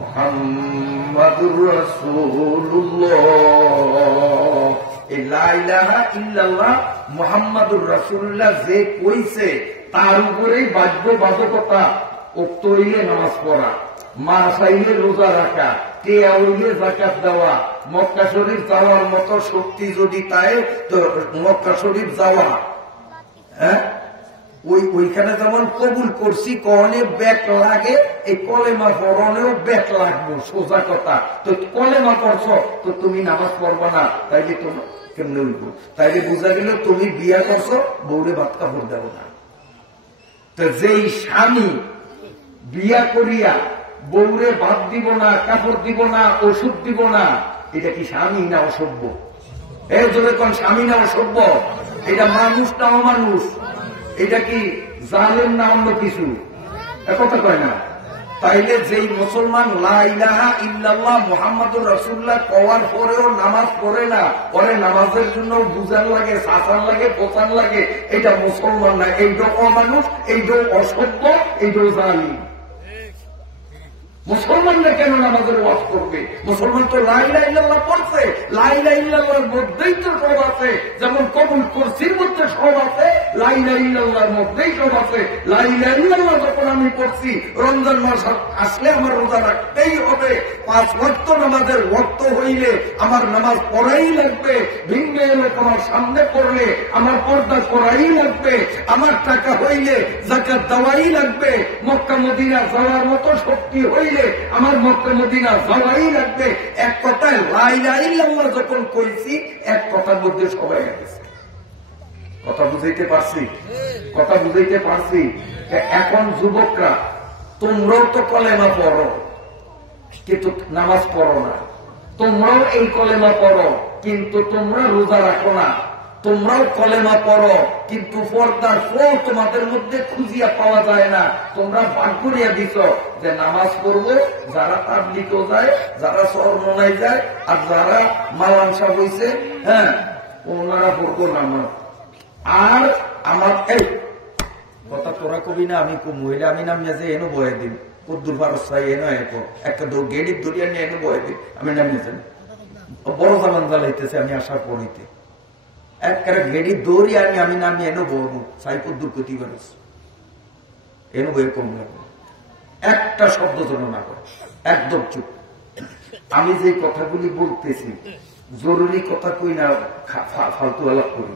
মুহাম্মাদুর রাসূলুল্লাহ। এই লা ইলাহা ইল্লাল্লাহ মুহাম্মাদুর রাসূলুল্লাহ যে কইছে তার উপরেই বাধ্যবাধকতা। উক্ত হইলে নামাজ পড়া, মা চাইলে রোজা রাখা, টিয়া হইলে যাকাত দেওয়া, মক্কা শরীফ যাওয়ার মতো শক্তি যদি তাই তো মক্কা শরীফ যাওয়া। হ্যাঁ, ওইখানে যেমন কবুল করছি কনে ব্যাক লাগে, এই কলেমা পড়নেও ব্যাক লাগবো, সোজা কথা। তো কলেমা পড়ছ তো তুমি নামাজ পড়বা না, তাইলে তোমার কেমনে উঠব? তাইলে বোঝা গেল তুমি বিয়া করছো, বউরে ভাত কাপড় দেবো না। তো যেই স্বামী বিয়া করিয়া বউরে ভাত দিব না, কাপড় দিব না, ওষুধ দিব না, এটা কি স্বামী না অসভ্য? এই জন্য কোন স্বামী না অসভ্য? এটা মানুষ না অমানুষ? এটা কি জালেম না অন্য কিছু? কথা কয় না। তাইলে যেই মুসলমান লা ইলাহা ইল্লাল্লাহ মুহাম্মাদুর রাসূলুল্লাহ কওয়ার পরেও নামাজ পড়ে না, পরে নামাজের জন্য বুঝান লাগে, শাসান লাগে, পোষান লাগে, এটা মুসলমান না। এইটাও অমানুষ, এইটাও অসভ্য, এইটাও জালিম। মুসলমানরা কেন নামাজের ওয়াজ করবে? মুসলমান তো লা ইলাহা ইল্লাল্লাহ পড়ছে, লা ইলাহা ইল্লাল্লাহর মধ্যেই তো সব আছে। যেমন কবুল করছির মধ্যে সব আছে, লা ইলাহা ইল্লাল্লাহর মধ্যেই সব আছে। লা ইলাহা ইল্লাল্লাহ যখন আমি পড়ছি, রমজান মাস আসলে আমার রোজা রাখতেই হবে, 5 ওয়াক্ত নামাজের ওয়াক্ত হইলে আমার নামাজ পড়াই লাগবে, ভিন্ন লোক আমার সামনে পড়লে আমার পর্দা করাই লাগবে, আমার টাকা হইলে যাকাত দেওয়াই লাগবে, মক্কা মদিনা যাওয়ার মতো শক্তি হইলে আমার মক্কা মদিনা যাওয়াই লাগবে। এক কথায় লা ইলাহা ইল্লাল্লাহ যখন কইছি, এক কথার মধ্যে সবাই গেছে। কথা বুঝাইতে পারছি? কথা বুঝাইতে পারছি? এখন যুবকরা তোমরাও তো কলেমা পড়ো, কিন্তু নামাজ পড়ো না। তোমরাও এই কলেমা পড়ো, কিন্তু তোমরা রোজা রাখো না। তোমরাও কলেমা পড়ো, কিন্তু পর্দার ফল তোমাদের মধ্যে খুঁজিয়া পাওয়া যায় না। তোমরা ভাগ করিয়া দিছ যে নামাজ পড়বো যারা তাবলীগও যায়, যারা চরমনায় যায়, আর যারা মালাংসা হইছে, হ্যাঁ ওনারা পড়বো নামাজ। আর আমার এই কথা তোরা কবি না, আমি মহিলা আমি নামিয়া যে এনো বয়ে দিন, কদ্দুর বারসাই এনো একটা গেড়ির দরিয়া নিয়ে এনো বয়ে দিন, আমি নামিয়ে যাই। বড় জামান জ্বালাইতেছে আমি আসার পরিতে একটা ঘেড়ি দৌড়ি আমি নামিয়ে এনো বলবো সাই কদ্দুর ক্ষতি বারস এনো বইয়ের কম লাগবে, একটা শব্দ যেন না করে, একদম চুপ। আমি যে কথাগুলি বলতেছি জরুরি কথা কই না, ফালতু আলাপ করি।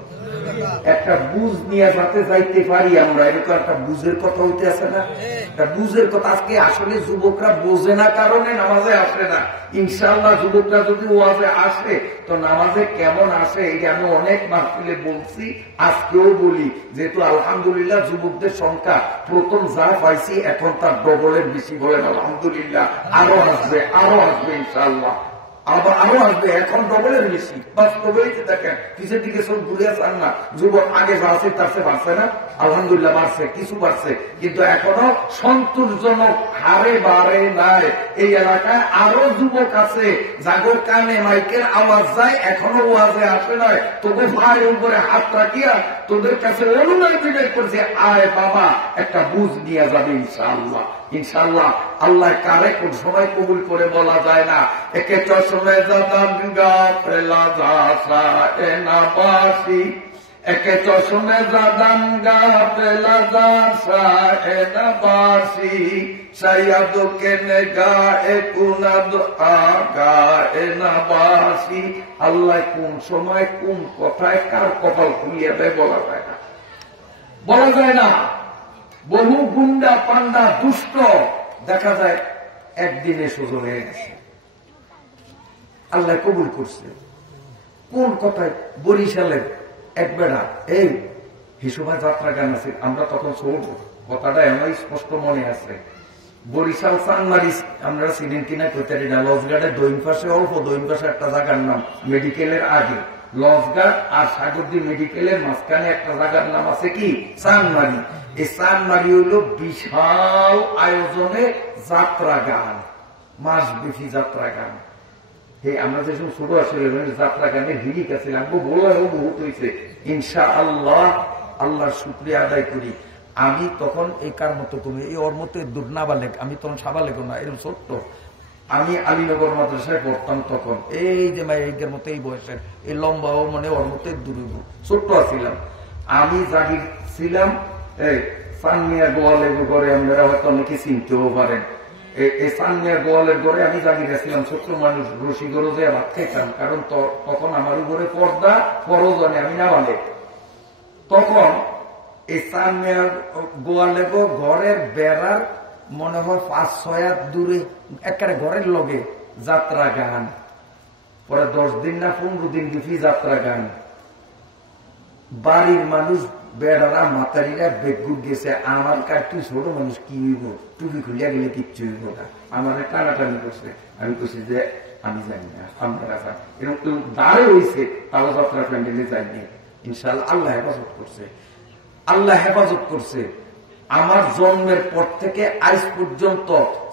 একটা বুঝ নিয়ে যাতে যাইতে পারি আমরা, এরকম একটা বুঝের কথা হইতে আছে না, একটা বুঝের কথা। আজকে আসলে যুবকরা বোঝে না কারণে নামাজে আসে না। ইনশাআল্লাহ যুবকরা যদি ওয়াজে আসে তো নামাজে কেমন আসে, এই আমি অনেক মাহফিলে বলছি, আজকেও বলি। যেহেতু আলহামদুলিল্লাহ যুবকদের সংখ্যা প্রথম যা পাইছি এখন তার ডবলের বেশি, বলেন আলহামদুলিল্লাহ। আরো আসবে, আরো আসবে ইনশাআল্লাহ, আরো আসবে, এখন ডবলের বেশি। বাস্তবেই দেখেন পিছের দিকে সব ঘুরে আসেন না, যুবক আগে যা আছে তার চেয়ে বাড়ছে না, আলহামদুলিল্লাহ বাড়ছে, কিছু বাড়ছে, কিন্তু এখনো সন্তোষজনক হারে বাড়ে নাই। এই এলাকায় আরো যুবক আছে যাগর কানে মাইকের আওয়াজ যায়, এখনো ওয়াজে আসে নাই, তবু ভাই উপরে হাত রাখিয়া তোদের কাছে অনুনয় বিনয় করছে, আয় বাবা একটা বুঝ নিয়ে যাবে ইনশাআল্লাহ। ইনশাআল্লাহ আল্লাহ কারে কোন সময় কবুল করে বলা যায় না। একে চশমে জাদান গাফেলা যাসা এনাবাসি, একে চশমে জাদান গাফেলা যাসা এনাবাসি, সাইয়াদ কেনে গায়ে কুনাদ আগা এনাবাসি। আল্লাহ কোন সময় কোন কথায় কার কপাল খুলিয়ে দেয় বলা যায় না, বলা যায় না। বহু গুন্ডা পান্ডা দুষ্ট দেখা যায় একদিনে সোজা হয়ে গেছে, আল্লাহ কবুল করছে। কোন কথায়? বরিশালের এক বেড়া, এই হিসুমা যাত্রা গান আছে, আমরা তখন ছোট, কথাটা এমন স্পষ্ট মনে আছে। বরিশাল চানমারি আমরা চিনেন কিনা কইতারি না, লজঘাটের দৈন পাশে, অল্প দৈন পাশে একটা জায়গার নাম, মেডিকেলের আগে লজঘাট আর সাগরদী মেডিকেলের মাঝখানে একটা জায়গার নাম আছে কি চানমারি। এই চানমারি হইল বিশাল আয়োজনে যাত্রা গান, মাসব্যাপী যাত্রা গান। আমরা যে সময় ছোট আসলে যাত্রা গানের হিরিক আছে, আমি বলারও বহুত হয়েছে। ইনশাআল্লাহ আল্লাহর শুকরিয়া আদায় করি। আমি তখন এই কার মতো তুমি এই ওর মতো দুর্নাবালেক, আমি তখন সাবালেক না, এরকম ছোট্ট। আমি আলীনগর মাদ্রাসায় পড়তাম তখন, এই যে মাইকের মতো এই বয়সের, এই লম্বাও মানে ওর মতো দূর ছোট্ট ছিলাম। আমি জাগির ছিলাম এই সানমিয়া গোয়ালের ঘরে, আপনারা হয়তো অনেকে চিনতেও পারেন। এই সানমিয়া গোয়ালের ঘরে আমি জাগির ছিলাম, ছোট্ট মানুষ, রসি গরজে ভাত খাইতাম, কারণ তখন আমার উপরে পর্দা ফরজ হয়, আমি না বলে। তখন এই সানমিয়া গোয়ালে ঘরের বেড়ার মনে হয় 5-6 হাত দূরে একেবারে ঘরের লগে যাত্রা গান। পরে 10 দিন না 15 দিন দিফি যাত্রা গান। বাড়ির মানুষ বেড়ারা মাতারিরা বেগুর গেছে, আমার কার তুই ছোট মানুষ কি হইব, টুপি খুলিয়া গেলে কিচ্ছু হইব না, আমার টানাটানি করছে। আমি বলছি যে আমি জানি না, আপনারা যান। এরকম দাঁড়ে হয়েছে, তাও যাত্রা প্যান্ডেলে যায়নি। ইনশাআল্লাহ আল্লাহ হেফাজত করছে, আল্লাহ হেফাজত করছে। আমার জন্মের পর থেকে আজ পর্যন্ত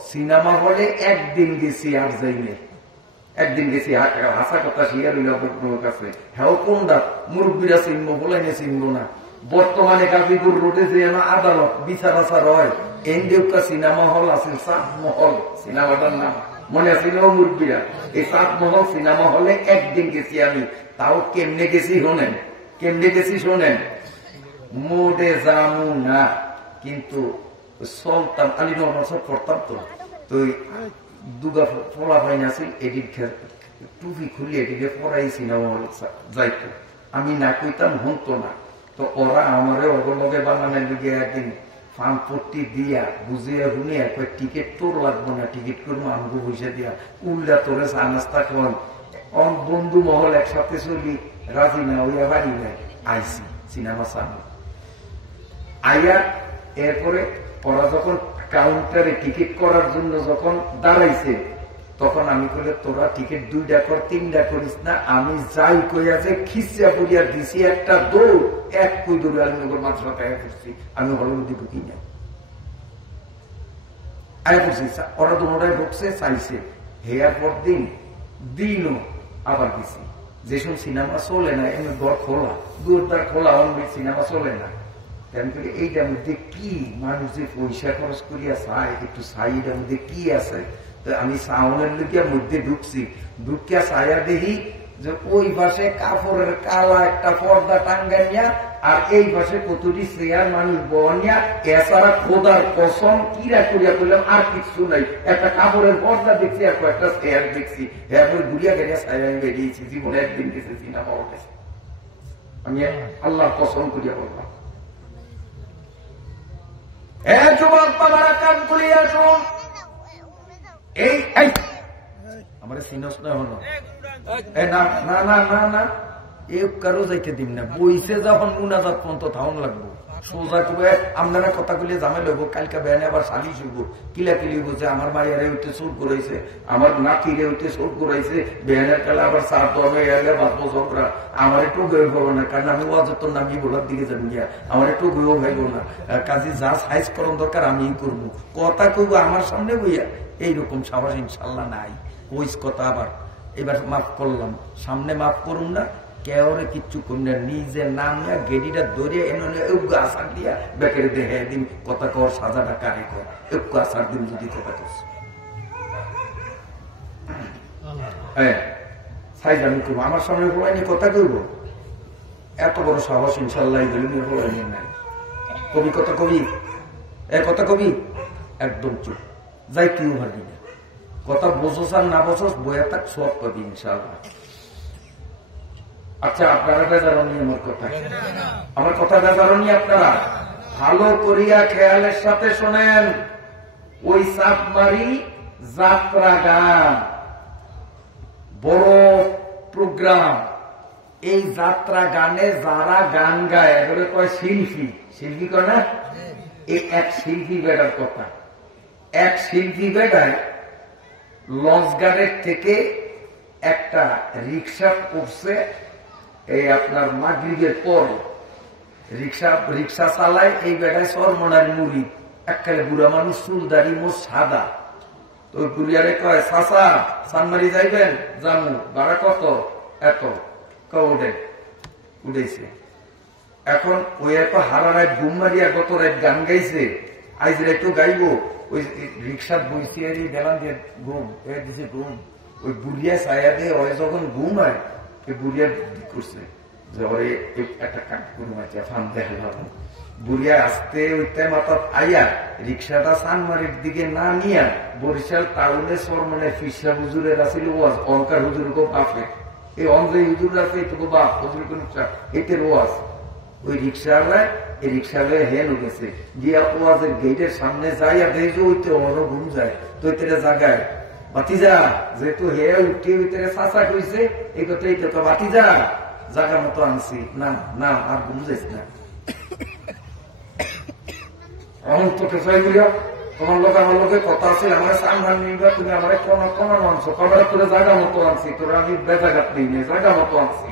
সিনেমা হলে একদিন গেছি আর যাইনি, একদিন গেছি। হাসা কথা শিয়ার কাছে, হ্যাঁ কোনটা মুরব্বীরা চিনবো, বলে চিনবো না। বর্তমানে গাজীপুর রোডে যে আদালত বিচার আচার হয়, এনডিউকা সিনেমা হল আছে, চাঁদমহল সিনেমাটার নাম মনে আছে মুরব্বীরা। এই চাঁদমহল সিনেমা হলে একদিন গেছি আমি, তাও কেমনে গেছি শোনেন, কেমনে গেছি শোনেন। মোডে জামু না, কিন্তু চলতাম, আলীনগর সব পড়তাম তো দুগা পড়া হয় না, এদিক টুপি খুলে এদিকে পড়াই সিনেমা হল যাইতো। আমি না কইতাম হতো না, তো ওরা আমারে অগলগে বানানোর দিকে একদিন ফার্মপট্টি দিয়া বুঝিয়া শুনিয়া কয় টিকিট তোর লাগবো না, টিকিট করবো আমগো পয়সা দিয়া, উল্লা তোরে চা নাস্তা খাওয়ান। বন্ধু মহল একসাথে চলি, রাজি না হইয়া বাড়ি নাই আইসি সিনেমা সামনে আইয়া। এরপরে ওরা যখন কাউন্টারে টিকিট করার জন্য যখন দাঁড়াইছে, তখন আমি কইলে তোরা টিকিট 2টা কর, 3টা করিস না। আমি যাই কইয়া যে খিচিয়া পড়িয়া দিছি একটা দৌড়, এক কই দৌড়ে আলীনগর মাদ্রাসা আয়া করছি। আমি হলের মধ্যে ঢুকি না, আয়া করছি। ওরা দুটাই ঢুকছে, চাইছে। হেয়ার পর দিনও আবার গেছি। যেসব সিনেমা চলে না, এমনি ঘর খোলা, দুয়ার খোলা, অন্য সিনেমা চলে না। এইটার মধ্যে কি মানুষ যে পয়সা খরচ করিয়া চাই, একটু চাই এটার মধ্যে কি আছে। তো আমি সাউনের লোকের মধ্যে ঢুকছি, ঢুকিয়া চাইয়া দেখি যে ওই পাশে কাপড়ের কালা একটা পর্দা টাঙ্গাইয়া আর এই পাশে কতটি চেয়ার মানুষ বনিয়া, এছাড়া খোদার কসম কিরা করিয়া করলাম আর কিছু নাই। একটা কাপড়ের পর্দা দেখছি আর কয়েকটা চেয়ার দেখছি, এরপর ঘুরিয়া গেড়িয়া সাইয়া বেরিয়েছি। জীবনে একদিন গেছে সিনেমা হলে, আমি আল্লাহ কসম করিয়া বললাম। যুবক বাবারা কান খুলিয়া শুন, এই আমার সিনস না হলো না না না না না, এ কারো যাইতে দিম না। বইছে যখন মুনাজাত পর্যন্ত থাউন লাগবো। সোজা করে আপনারা কথা গুলি জামাই লইব, কালকা বেয়ানে আবার সালিশ হইব, কিলাকিলি বলছে আমার মায়ের উঠে চোট করাইছে, আমার নাতিরে উঠে চোট করাইছে, বেয়ানের কালে আবার চার দমে এলে বাঁচবো ঝগড়া। আমার একটু গয়ে পাবো না, কারণ আমি ওয়াজত নামি বলার দিকে যাবো গিয়া, আমার একটু গয়েও ভাইব না। কাজে যা সাইজ করন দরকার আমি করবো, কথা কইব আমার সামনে বইয়া। এইরকম সাহস ইনশাল্লাহ নাই। ওই কথা আবার এবার মাফ করলাম, সামনে মাফ করুন না, কেউরে কিচ্ছু করি না। নিজে নাম নিয়ে গেডিটা ধরে এনে আসার দিয়া বেকের দেহে দিন কথা কর, সাজাটা কারে কর, একটু আসার দিন যদি কথা করছে হ্যাঁ সাইজ আমি করবো, আমার সামনে বলাইনি কথা কইবো। এত বড় সাহস ইনশাল্লাহ বলাইনি নাই। কবি কথা কবি, কথা কবি একদম চুপ, যাই কেউ ভাবি না। কথা বোঝোস আর না বোঝোস বইয়া থাক, সব পাবি ইনশাল্লাহ। আচ্ছা, আপনারা বেজারনি আমার কথা, আমার কথা বেজারনি আপনারা ভালো করিয়া খেয়ালের সাথে শোনেন। ওই চাঁদমারি যাত্রা গান বড় প্রোগ্রাম, এই যাত্রা গানে যারা গান গায় এগুলো কয় শিল্পী। শিল্পী কয় না? এই এক শিল্পী বেড়ার কথা। এক শিল্পী বেড়ায় লঞ্চঘাটের থেকে একটা রিক্সা করছে, এই আপনার মাগরিবের পর রিক্সা চালায়। এই বেটায় সরমনার মুড়ি, এককালে বুড়া মানুষ, চুলদারি মোট সাদা। তো ওই বুড়িয়ারে কয়, চাচা চানমারি যাইবেন? জামু। ভাড়া কত? এত। ওঠে উঠেছে। এখন ওই এত হারা রাত ঘুম মারিয়া গত রাত গান গাইছে, আজ রাইতো গাইব। ওই রিক্সা বইছি গেলাম দিয়ে ঘুম দিছে, ঘুম। ওই বুড়িয়া ছায়া দিয়ে ওই যখন ঘুম হয়, ওই বুড়িয়া করছে যে ওরে একটা কাঠ করে মাঝে ফান দেখলাম। বুড়িয়া আসতে ওইটা মাথাত আইয়া রিক্সাটা সানমারির দিকে না নিয়া বরিশাল টাউনে সরমনে ফিসা হুজুরের আসিল ওয়াজ, অঙ্কার হুজুর গো বাপে, এই অঞ্জয় হুজুর আছে এটুকু বাপ হুজুর কোন এটার ওয়াজ। ওই রিক্সাওয়ালায় এই রিক্সাওয়ালায় হেন গেছে গিয়া ওয়াজের গেটের সামনে যাইয়া দেখে ওইতে অন্য ঘুম যায়। তো ওইটা জাগায় বাতিজা, যেহেতু হে উঠে ওইতে চাচা কইছে এই কথা, এই কথা বাতিজা জাগা মতো আনছি না, না আর ঘুম যাইস না। অমন তোকে চাই বলিয়া তোমার লোক আমার লোকের কথা আছে, আমার সামধান নিবা, তুমি আমার কোন কোন মানছ কবার তোরা জায়গা মতো আনছি, তোরা আমি বেজাঘাত নেই, জায়গা মতো আনছি।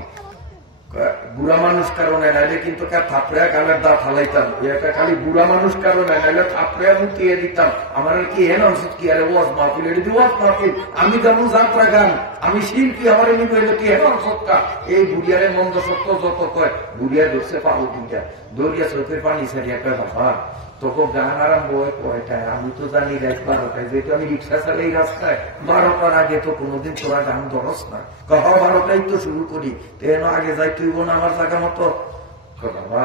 বুড়া মানুষ কারণে নাইলে কিন্তু থাপড়া গালের দাঁত হালাইতাম, এটা খালি বুড়া মানুষ কারণে নাইলে থাপড়া মুখিয়ে দিতাম। আমার কি হেন আনছি কি আরে ওয়াজ মাহফিল, এটা ওয়াজ মাহফিল, আমি যেমন যাত্রা গান, আমি শিল্পী, আমার এমনি বললো কি হেন সত্তা। এই বুড়িয়ারে মন্দ সত্য যত কয়, বুড়িয়া ধরছে পাবো তিনটা, দরিয়া চোখের পানি ছাড়িয়া কয় বাবা তোকে গান আরম্ভ হয় কয়টায়? আমি তো জানি রাত 12টায়, যেহেতু আমি রিক্সা চালাই রাস্তায়, 12টার আগে তো কোনোদিন তোরা গান ধরস না। কহ 12টাই তো শুরু করি, তেন আগে যাই তুইব না আমার জায়গা মতো। বাবা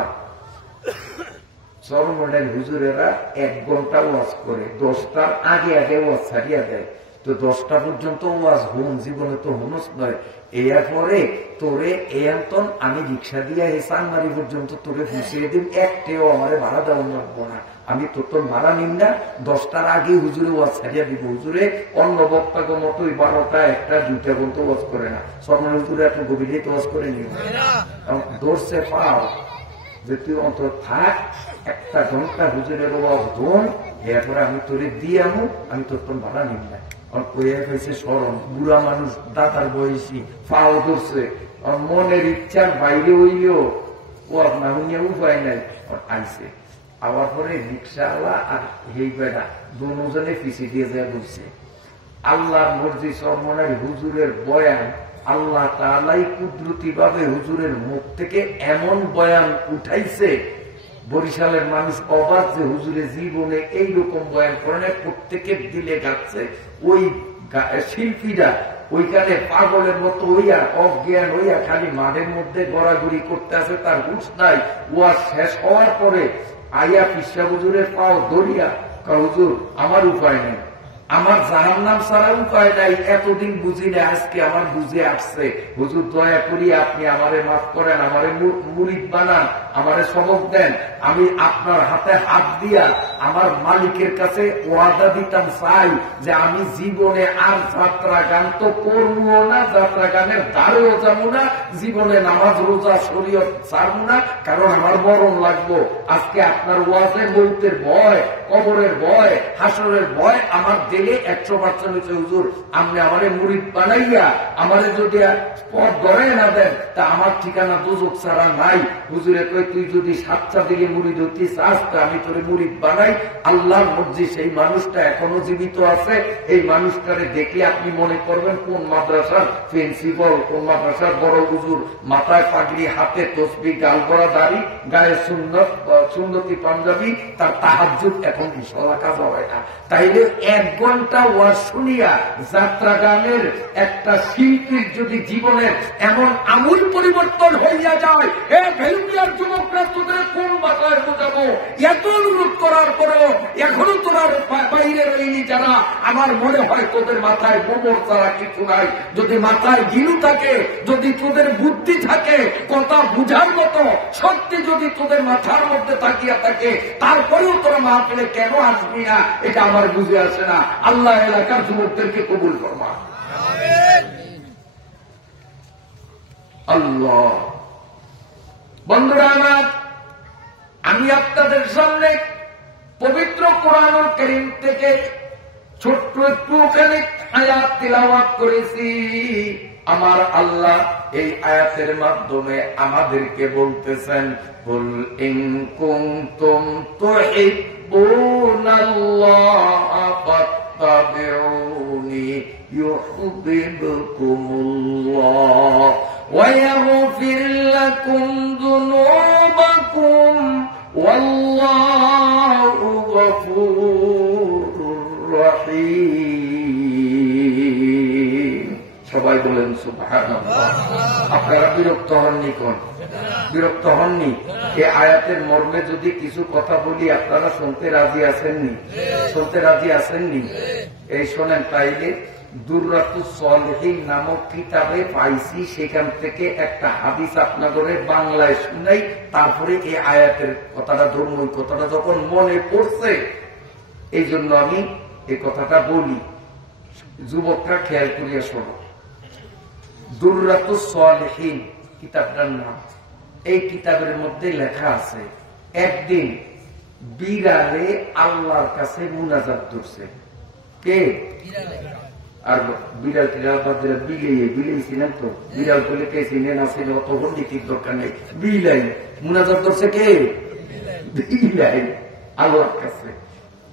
চরমনের হুজুরেরা 1 ঘন্টা ওয়াজ করে, 10টার আগে আগে ওয়াজ ছাড়িয়া দেয়। তো 10টা পর্যন্ত ওয়াজ হুম, জীবনে তো হুনস নয়। এরপরে তোরে এতন আমি রিক্সা দিয়ে সানমারি পর্যন্ত তোরে ফুসিয়ে দিন, একটেও আমার ভাড়া দেওয়া লাগবো না, আমি তোর ভাড়া নিন না। 10টার আগে হুজুরে ওয়াজ ছাড়িয়া দিব। হুজুরে অন্য বক্তাকে মতো 12টা 1টা 2টা পর্যন্ত ওয়াজ করে না। সরমান হুজুরে এত গভীরে তো ওয়াজ করে নিও, দৌড়ছে পাও যে তুই অন্তর থাক, 1 ঘন্টা হুজুরের ওয়াজ ধন, এরপরে আমি তোরে দিয়ে আমু, আমি তোর ভাড়া নিন না। হয়েছে স্মরণ, বুড়া মানুষ দাদার বয়সী ফাও ধরছে, মনের ইচ্ছার বাইরে হইলেও ও আপনার উপায় নাই আইসে। আবার পরে রিক্সাওয়ালা আর এই বেড়া দুজনে পিছিয়ে দিয়ে যায় বলছে আল্লাহর মর্জি সরমনের হুজুরের বয়ান, আল্লাহ তাআলাই কুদরতি ভাবে হুজুরের মুখ থেকে এমন বয়ান উঠাইছে, বরিশালের মানুষ অবাক যে হুজুরে জীবনে এইরকম বয়ান করেন, প্রত্যেকের দিলে গাচ্ছে। ওই শিল্পীরা ওইখানে পাগলের মতো হইয়া অজ্ঞান হইয়া খালি মাঠের মধ্যে গড়াগড়ি করতে আছে, তার হুঁশ নাই। ওয়া শেষ হওয়ার পরে আইয়া পিসা হুজুরের পাও ধরিয়া হুজুর আমার উপায় নেই, আমার জাহান্নাম ছাড়া উপায় নাই, এতদিন বুঝি না, আজকে আমার বুঝে আসছে, হুজুর দয়া করি আপনি আমারে মাফ করেন, আমারে মুরিদ বানান, আমারে সবক দেন। আমি আপনার হাতে হাত দিয়া আমার মালিকের কাছে ওয়াদা দিতাম, চাই যে আমি জীবনে আর যাত্রা গান তো করবো না, যাত্রা গানের দ্বারেও যাবো না, জীবনে নামাজ রোজা শরীয়ত ছাড়বো না, কারণ আমার মরণ লাগবো। আজকে আপনার ওয়াজে মৌতের ভয়, কবরের ভয়, হাসরের ভয় আমার দিলে 100% হুজুর আপনি আমারে মুরিদ বানাইয়া আমারে যদি পথ ধরে না দেন তা আমার ঠিকানা দুজক ছাড়া নাই। হুজুরে কই তুই যদি 7টা দিলে মুরিদ হতি চাস তা আমি তোরে মুরিদ বানাই। আল্লাহর মর্জি সেই মানুষটা এখনো জীবিত আছে। এই মানুষটারে দেখলে আপনি মনে করবেন কোন মাদ্রাসার প্রিন্সিপাল, কোন মাদ্রাসার বড় হুজুর, মাথায় পাগড়ি, হাতে তসবিহ, গাল ভরা দাড়ি, গায়ে সুন্নতি পাঞ্জাবি, তার তাহাজ্জুদ এখন ইনশাআল্লাহ কাজা হয় না। তাইলে 1 ঘন্টা ওয়াজ শুনিয়া যাত্রা গানের একটা শিল্পীর যদি জীবনের এমন আমূল পরিবর্তন হইয়া যায়, এ ভেলুমিয়ার যুবকরা তোদের কোন বাসায় বোঝাবো? এত অনুরোধ করার পরেও এখনো তোমার বাইরে রইনি যারা, আমার মনে হয় তোদের মাথায় গোবর ছাড়া কিছু নাই। যদি মাথায় গিলু থাকে, যদি তোদের বুদ্ধি থাকে, কথা বুঝার মতো সত্যি যদি তোদের মাথার মধ্যে তাকিয়া থাকে, তারপরেও তোরা মাহফিলে কেন আসবি না এটা আমার বুঝে আসে না। আল্লাহ এলাকার যুবকদেরকে কবুল ফরমা। আল্লাহ বন্ধুরা আমার, আমি আপনাদের সামনে পবিত্র কোরআনুল কারীম থেকে ছোট্ট একটু ওখানে আয়াত তিলাওয়াত করেছি। আমার আল্লাহ এই আয়াতের মাধ্যমে আমাদেরকে বলতেছেন, কুল ইন কুনতুম তুহিব্বুনাল্লাহা ফাত্তাবিউনি ইউহিব্বুকুমুল্লাহ ওয়া ইয়াগফির লাকুম যুনুবাকুম ওয়াল্লাহু গফুরুর রহিম। সবাই বলেন সুবহানাল্লাহ। আপনারা বিরক্ত হননি? কোন বিরক্ত হননি? এই আয়াতের মর্মে যদি কিছু কথা বলি আপনারা শুনতে রাজি আছেননি? শুনতে রাজি আছেননি? এই শোনেন, তাইলে দুররাতুস সালিহিন নামক কিতাবে পাইছি, সেখান থেকে একটা হাদিস আপনাদের বাংলায় শুনাই, তারপরে এই আয়াতের কথাটা ধর্ম, কথাটা যখন মনে পড়ছে এই জন্য আমি এই কথাটা বলি। যুবকরা খেয়াল করিয়া শোনো, দুররাতুস সালিহিন কিতাবটার নাম। এই কিতাবের মধ্যে লেখা আছে, একদিন বিড়ালে আল্লাহর কাছে মুনাজাত করছে। কে? আর বিড়াল টিড়াল বাদ বিলাই ছিলেন তো, বিড়াল বলে কে চিনে না চিনে অত নীতির দরকার নেই। বিলাই মুনাজাত করছে, কে? বিলাই আল্লাহর কাছে।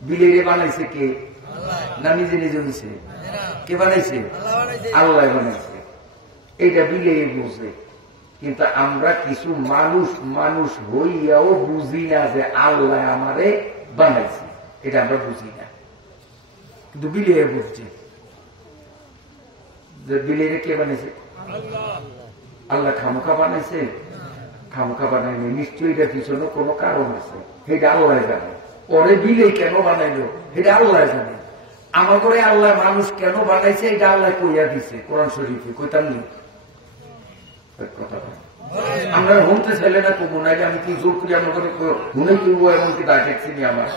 বিলাই বানাইছে কে? না নিজে নিজে হয়েছে? কে বানাইছে? আল্লাহ বানাইছে। এইটা বিলাই বুঝে, কিন্তু আমরা কিছু মানুষ হইয়াও বুঝি না যে আল্লাহ আমারে বানাইছে, এটা আমরা বুঝি না। কিন্তু বিলাই বুঝছে যে বিলেরে কে বানাইছে? আল্লাহ খামোখা বানাইছে? খামোখা বানাইনি, নিশ্চয়ই এটার পিছনে কোনো কারণ আছে, সেটা আল্লাহ জানে। পরে বিলে কেন বানাইলো এটা আল্লাহ জানে। আমার করে আল্লাহ মানুষ কেন বানাইছে এটা আল্লাহ কইয়া দিছে কোরআন শরীফে, কইতাম নি কথা। আমরা শুনতে চাইলে না কবো না, আমি কি জোর করি আমার করে শুনে কিনবো, এমনকি ডাকেছি আমার।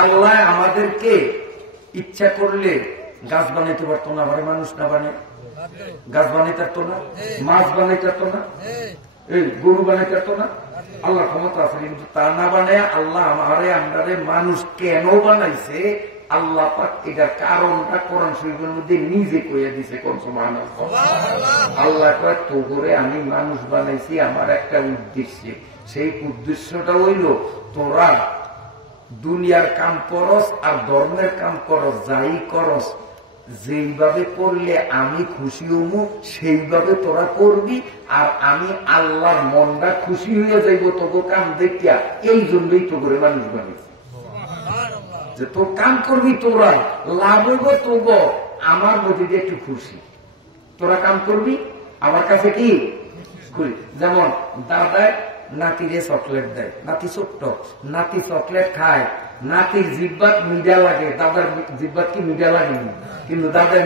আল্লাহ আমাদেরকে ইচ্ছা করলে গাছ বানাইতে পারতো না, আমার মানুষ না বানায় গাছ বানাইতে পারতো না, মাছ বানাইতে পারতো না, এই গরু বানাইতে পারতো না। আল্লাহ ক্ষমতা আছে, কিন্তু তা না বানায় আল্লাহ আমারে মানুষ কেন বানাইছে আল্লাহ পাক এটার কারণটা কোরআন শরীফের মধ্যে নিজে কইয়া দিছে। কোন সুবহানাল্লাহ। আল্লাহ কয় তো করে আমি মানুষ বানাইছি আমার একটা উদ্দেশ্যে, সেই উদ্দেশ্যটা হইল তোরা দুনিয়ার কাম করস আর ধর্মের কাম করস, যাই করস যেইভাবে করলে আমি খুশি হমু সেইভাবে তোরা করবি, আর আমি আল্লাহর মনটা খুশি হইয়া যাইব তোকে কাম দেখিয়া। এই জন্যই তো করে মানুষ বানিয়েছি যে তোর কাম করবি তোরা, লাভ হইব তোগ, আমার মধ্যে একটু খুশি, তোরা কাম করবি আমার কাছে কি খুশি। যেমন দাদায় নাতিরে চকলেট দেয়, নাতি ছোট্ট, নাতি চকলেট খায়, নাতির জিব্বাত মিডা লাগে, দাদার জিব্বাত কি মিডা লাগেনি, কিন্তু দাদার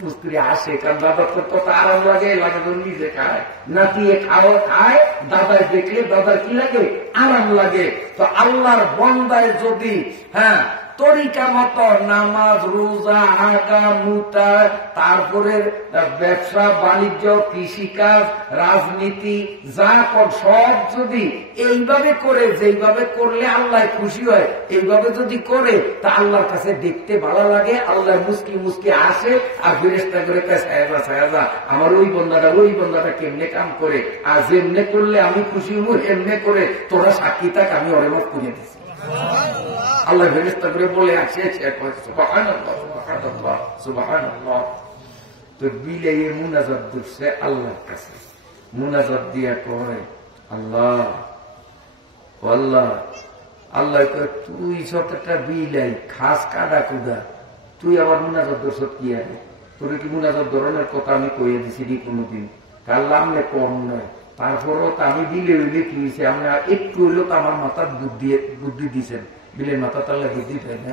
মুস করে আসে, কারণ দাদার তো কত আরাম লাগে, নিজে খায়, নাতি খায়, দাদায় দেখলে দাদার কি লাগে, আরাম লাগে। তো আল্লাহর বন্দায় যদি তরিকা মতো নামাজ, রোজা, হাগা, মুতা, তারপরে ব্যবসা বাণিজ্য, কৃষিকাজ, রাজনীতি, যা সব যদি এইভাবে করে, যেইভাবে করলে আল্লাহ খুশি হয়, এইভাবে যদি করে, তা আল্লাহর কাছে দেখতে ভালো লাগে, আল্লাহ মুস্কি মুস্কি আসে, আর ফেরেশতা করে সাহেবা আমার ওই বন্দাটা কেমনে কাম করে, আর যেমনে করলে আমি খুশি হবো, এমনে করে তোরা সাক্ষী থাক, আমি ওরে মাফ করে দিচ্ছি। আল্লাহ ফেরেশতা করে বলে আসে, সুবহানাল্লাহ সুবহানাল্লাহ সুবহানাল্লাহ। তো বিলাই মুনাজাত দিচ্ছে আল্লাহর কাছে, মুনাজাত দিয়া কয় আল্লাহ আল্লাহ আল্লাহ, তুই সত্যটা বিলাই খাস কাদা কুদা, তুই আমার মুনাজাত দর্শ কি আরে, তোর কি মুনাজাত ধরনের কথা আমি কইয়া দিছি নি কোনোদিন, কাল্লাম নে কম নয়, তারপরও তো আমি বিলে হইলে কি হয়েছে, আমরা একটু হইলেও তো আমার মাথার বুদ্ধি দিচ্ছেন, বিলের মাথা তাহলে বুদ্ধি দেয় না,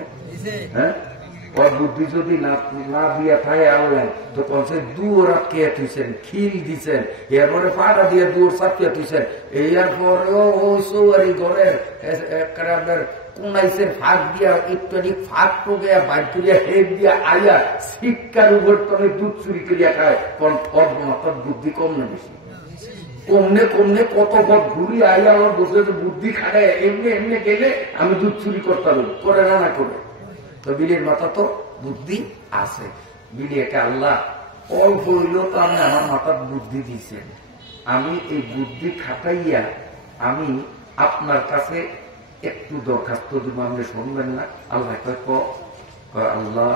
হ্যাঁ ওর বুদ্ধি যদি না দিয়া থাকে আল্লাহ, তো কনসে দুয়ার খেয়ে থুইছেন, খিল দিচ্ছেন, এরপরে পাটা দিয়ে দুয়ার চাপিয়ে থুইছেন, এরপরেও ওই সৌয়ারি ঘরের আপনার কোনাইছেন ফাঁক দিয়া একটু ফাঁক টোকে বাইর করিয়া হেড দিয়া আইয়া শিক্ষার উপর তবে দুধ চুরি করিয়া খায়, কারণ ওর মাথার বুদ্ধি কম না বেশি, কমনে কমনে কত পথ ঘুরি আইয়া আমার বসে বুদ্ধি খায়, এমনি এমনি গেলে আমি দুধ চুরি করতে পারবো, করে না করে। তো বিলের মাথা তো বুদ্ধি আছে, বিলি একে আল্লাহ অল্প হইলেও তো আমি আমার মাথার বুদ্ধি দিয়েছেন, আমি এই বুদ্ধি খাটাইয়া আমি আপনার কাছে একটু দরখাস্ত দিব, আপনি শুনবেন না? আল্লাহ কয় আল্লাহ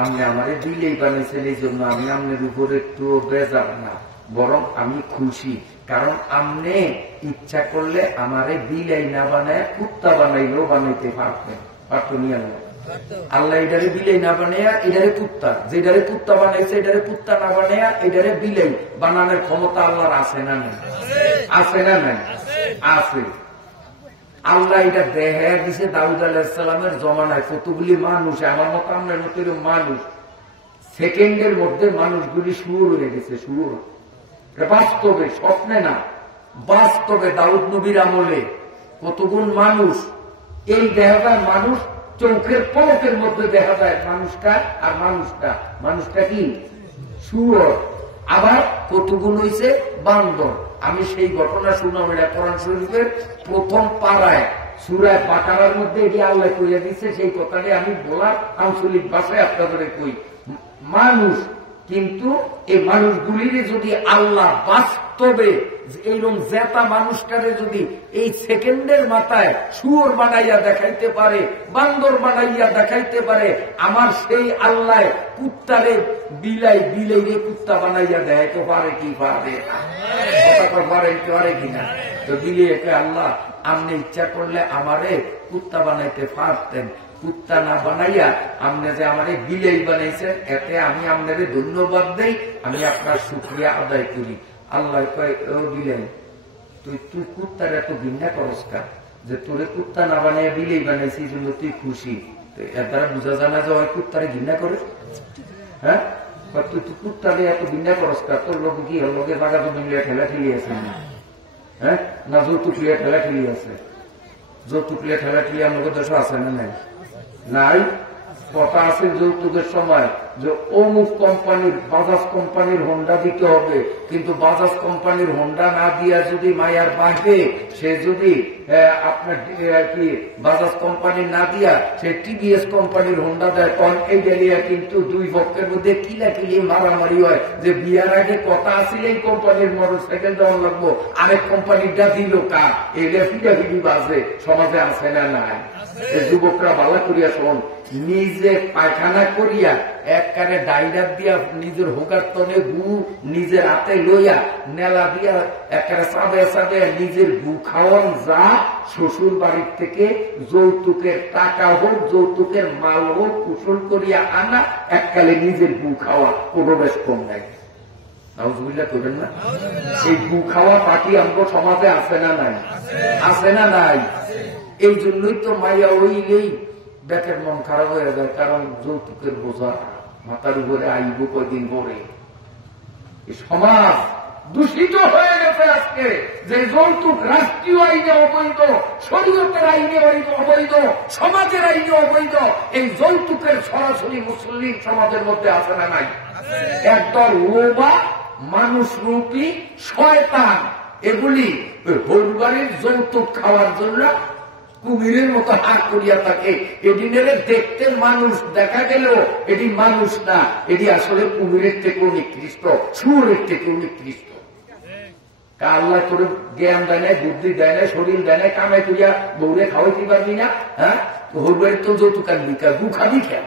আপনি আমার বিলেই বানাইছেন, এই জন্য আমি আপনার উপর একটু বেজার না, বরং আমি খুশি, কারণ আপনি ইচ্ছা করলে আমারে বিলাই না বানায় কুত্তা বানাইলেও বানাইতে পারতেন, পারতো নিয়ে আল্লাহ এটারে বিলাই না বানাইয়া এটারে কুত্তা, যেটারে কুত্তা বানাইছে এটারে কুত্তা না বানাইয়া এটারে বিলাই বানানোর ক্ষমতা আল্লাহর আছে না নাই? আছে না নাই? আছে। আল্লাহ এটা দেখা দিছে দাউদ আলাইহিস সালামের জমানায়, কতগুলি মানুষ আমার মতো আপনার মতো মানুষ, সেকেন্ডের মধ্যে মানুষগুলি শুরু হয়ে গেছে, শুরু বাস্তবে, স্বপ্নে না, বাস্তবে দাউদ নবীর আমলে কতগুণ মানুষ, এই দেখা যায় মানুষ চোখের পলকের মধ্যে দেখা যায় মানুষটা, আর মানুষটা কি শুয়োর, আবার কতগুণ হয়েছে বান্দর। আমি সেই ঘটনা শুনলাম, এটা কোরআন শরীফের প্রথম পাড়ায় সূরা বাকারার মধ্যে এটি আল্লাহ কইয়া দিচ্ছে, সেই কথাটি আমি বলার আঞ্চলিক ভাষায় আপনাদের কই। মানুষ, কিন্তু এই মানুষগুলির যদি আল্লাহ বাস্তবে এইরকম জেতা মানুষটারে যদি এই সেকেন্ডের মাথায় শুয়োর বানাইয়া দেখাইতে পারে, বান্দর বানাইয়া দেখাইতে পারে, আমার সেই আল্লাহ কুত্তারে বিলাই কুত্তা বানাইয়া দেখাইতে পারে কি পারে পারে কিনা? তো বিলিয়ে আল্লাহ আপনি ইচ্ছা করলে আমারে কুত্তা বানাইতে পারতেন, কুত্তা না বানাইয়া আপনি যে আমার বিলাই বানাইছেন, এতে আমি আপনাদের ধন্যবাদ দেই, আমি আপনার শুকরিয়া আদায় করি। আল্লাহ কয় ও বিলাই, তুই কুত্তার এত ঘৃণা করস কা, যে তোরে কুত্তা না বানাইয়া বিলাই বানাইছি এই জন্য তুই খুশি? এর দ্বারা বোঝা যায় না যে ওই কুত্তারে ঘৃণা করে? হ্যাঁ, তুই কুত্তারে এত ঘৃণা করস কা, তোর লোক কি লোকের বাগা তো মিলিয়ে ঠেলা ঠেলি আছে না? হ্যাঁ, না যৌতুক লিয়া ঠেলা ঠেলি আছে? যৌতুক লিয়া ঠেলা ঠেলি আমাদের দেশে আছে না নাই? নাই। কথা আছে যৌতুকের সময় যে অমুক কোম্পানির, বাজাজ কোম্পানির হোন্ডা দিতে হবে, কিন্তু বাজাজ কোম্পানির হোন্ডা না দিয়া যদি মায়ার বাঁচবে, সে যদি আপনার কি বাজাজ কোম্পানির না দিয়া সে টিভিএস কোম্পানির হোন্ডা দেয়, তখন এই ডেলিয়া কিন্তু দুই পক্ষের মধ্যে কিলাকিলি মারামারি হয়, যে বিয়ার আগে কথা আসলে এই কোম্পানির মোটর সাইকেল দেওয়া লাগবো, আরেক কোম্পানিটা দিল কার, এইটা ফিটাফিটি বাজে সমাজে আছে না নাই? যুবকরা ভালো করিয়া শোন, নিজে পায়খানা করিয়া একবারে ডাইনার দিয়া নিজের হোকার তনে গু নিজের হাতে লইয়া নেলা দিয়া একবারে চাঁদে চাঁদে নিজের গু খাওয়ান যা শ্বশুর বাড়ির থেকে যৌতুকের টাকা হোক যৌতুকের মাল হোক কুশল করিয়া আনা এককালে নিজের গু খাওয়া কোনো বেশ কম নাই। নাউজুবিল্লাহ করবেন না? এই গু খাওয়া পার্টি আমরা সমাজে আছে না নাই? আছে না নাই? এই জন্যই তো মাইয়া হইলেই ব্যাকের মন খারাপ হয়ে যায়, কারণ যৌতুকের বোঝা মাথার উপরে আইব কয়দিন পরে। সমাজ দূষিত হয়ে গেছে আজকে, যে যৌতুক রাষ্ট্রীয় আইনে অবৈধ, শরীয়তের আইনে অবৈধ, সমাজের আইনে অবৈধ। এই যৌতুকের সরাসরি মুসলিম সমাজের মধ্যে আছে না নাই? একদল লোভা মানুষ রূপী শয়তান এগুলি হরিবারের যৌতুক খাওয়ার জন্য কুমিরের মতো হাত করিয়া থাকে। এদিনের দেখতে মানুষ দেখা গেল এটি মানুষ না, এটি আসলে কুমিরের থেকেও নিকৃষ্ট, শুয়োরের থেকেও নিকৃষ্ট। আল্লাহ করে জ্ঞান দেয় না, বুদ্ধি দেয় না, শরীর দেয় না, কামাই করিয়া বৌরে খাওয়াইতে পারবি না। হ্যাঁ, হরিবারের তো যৌতুক আনবি কা, গু খাবি খেয়া।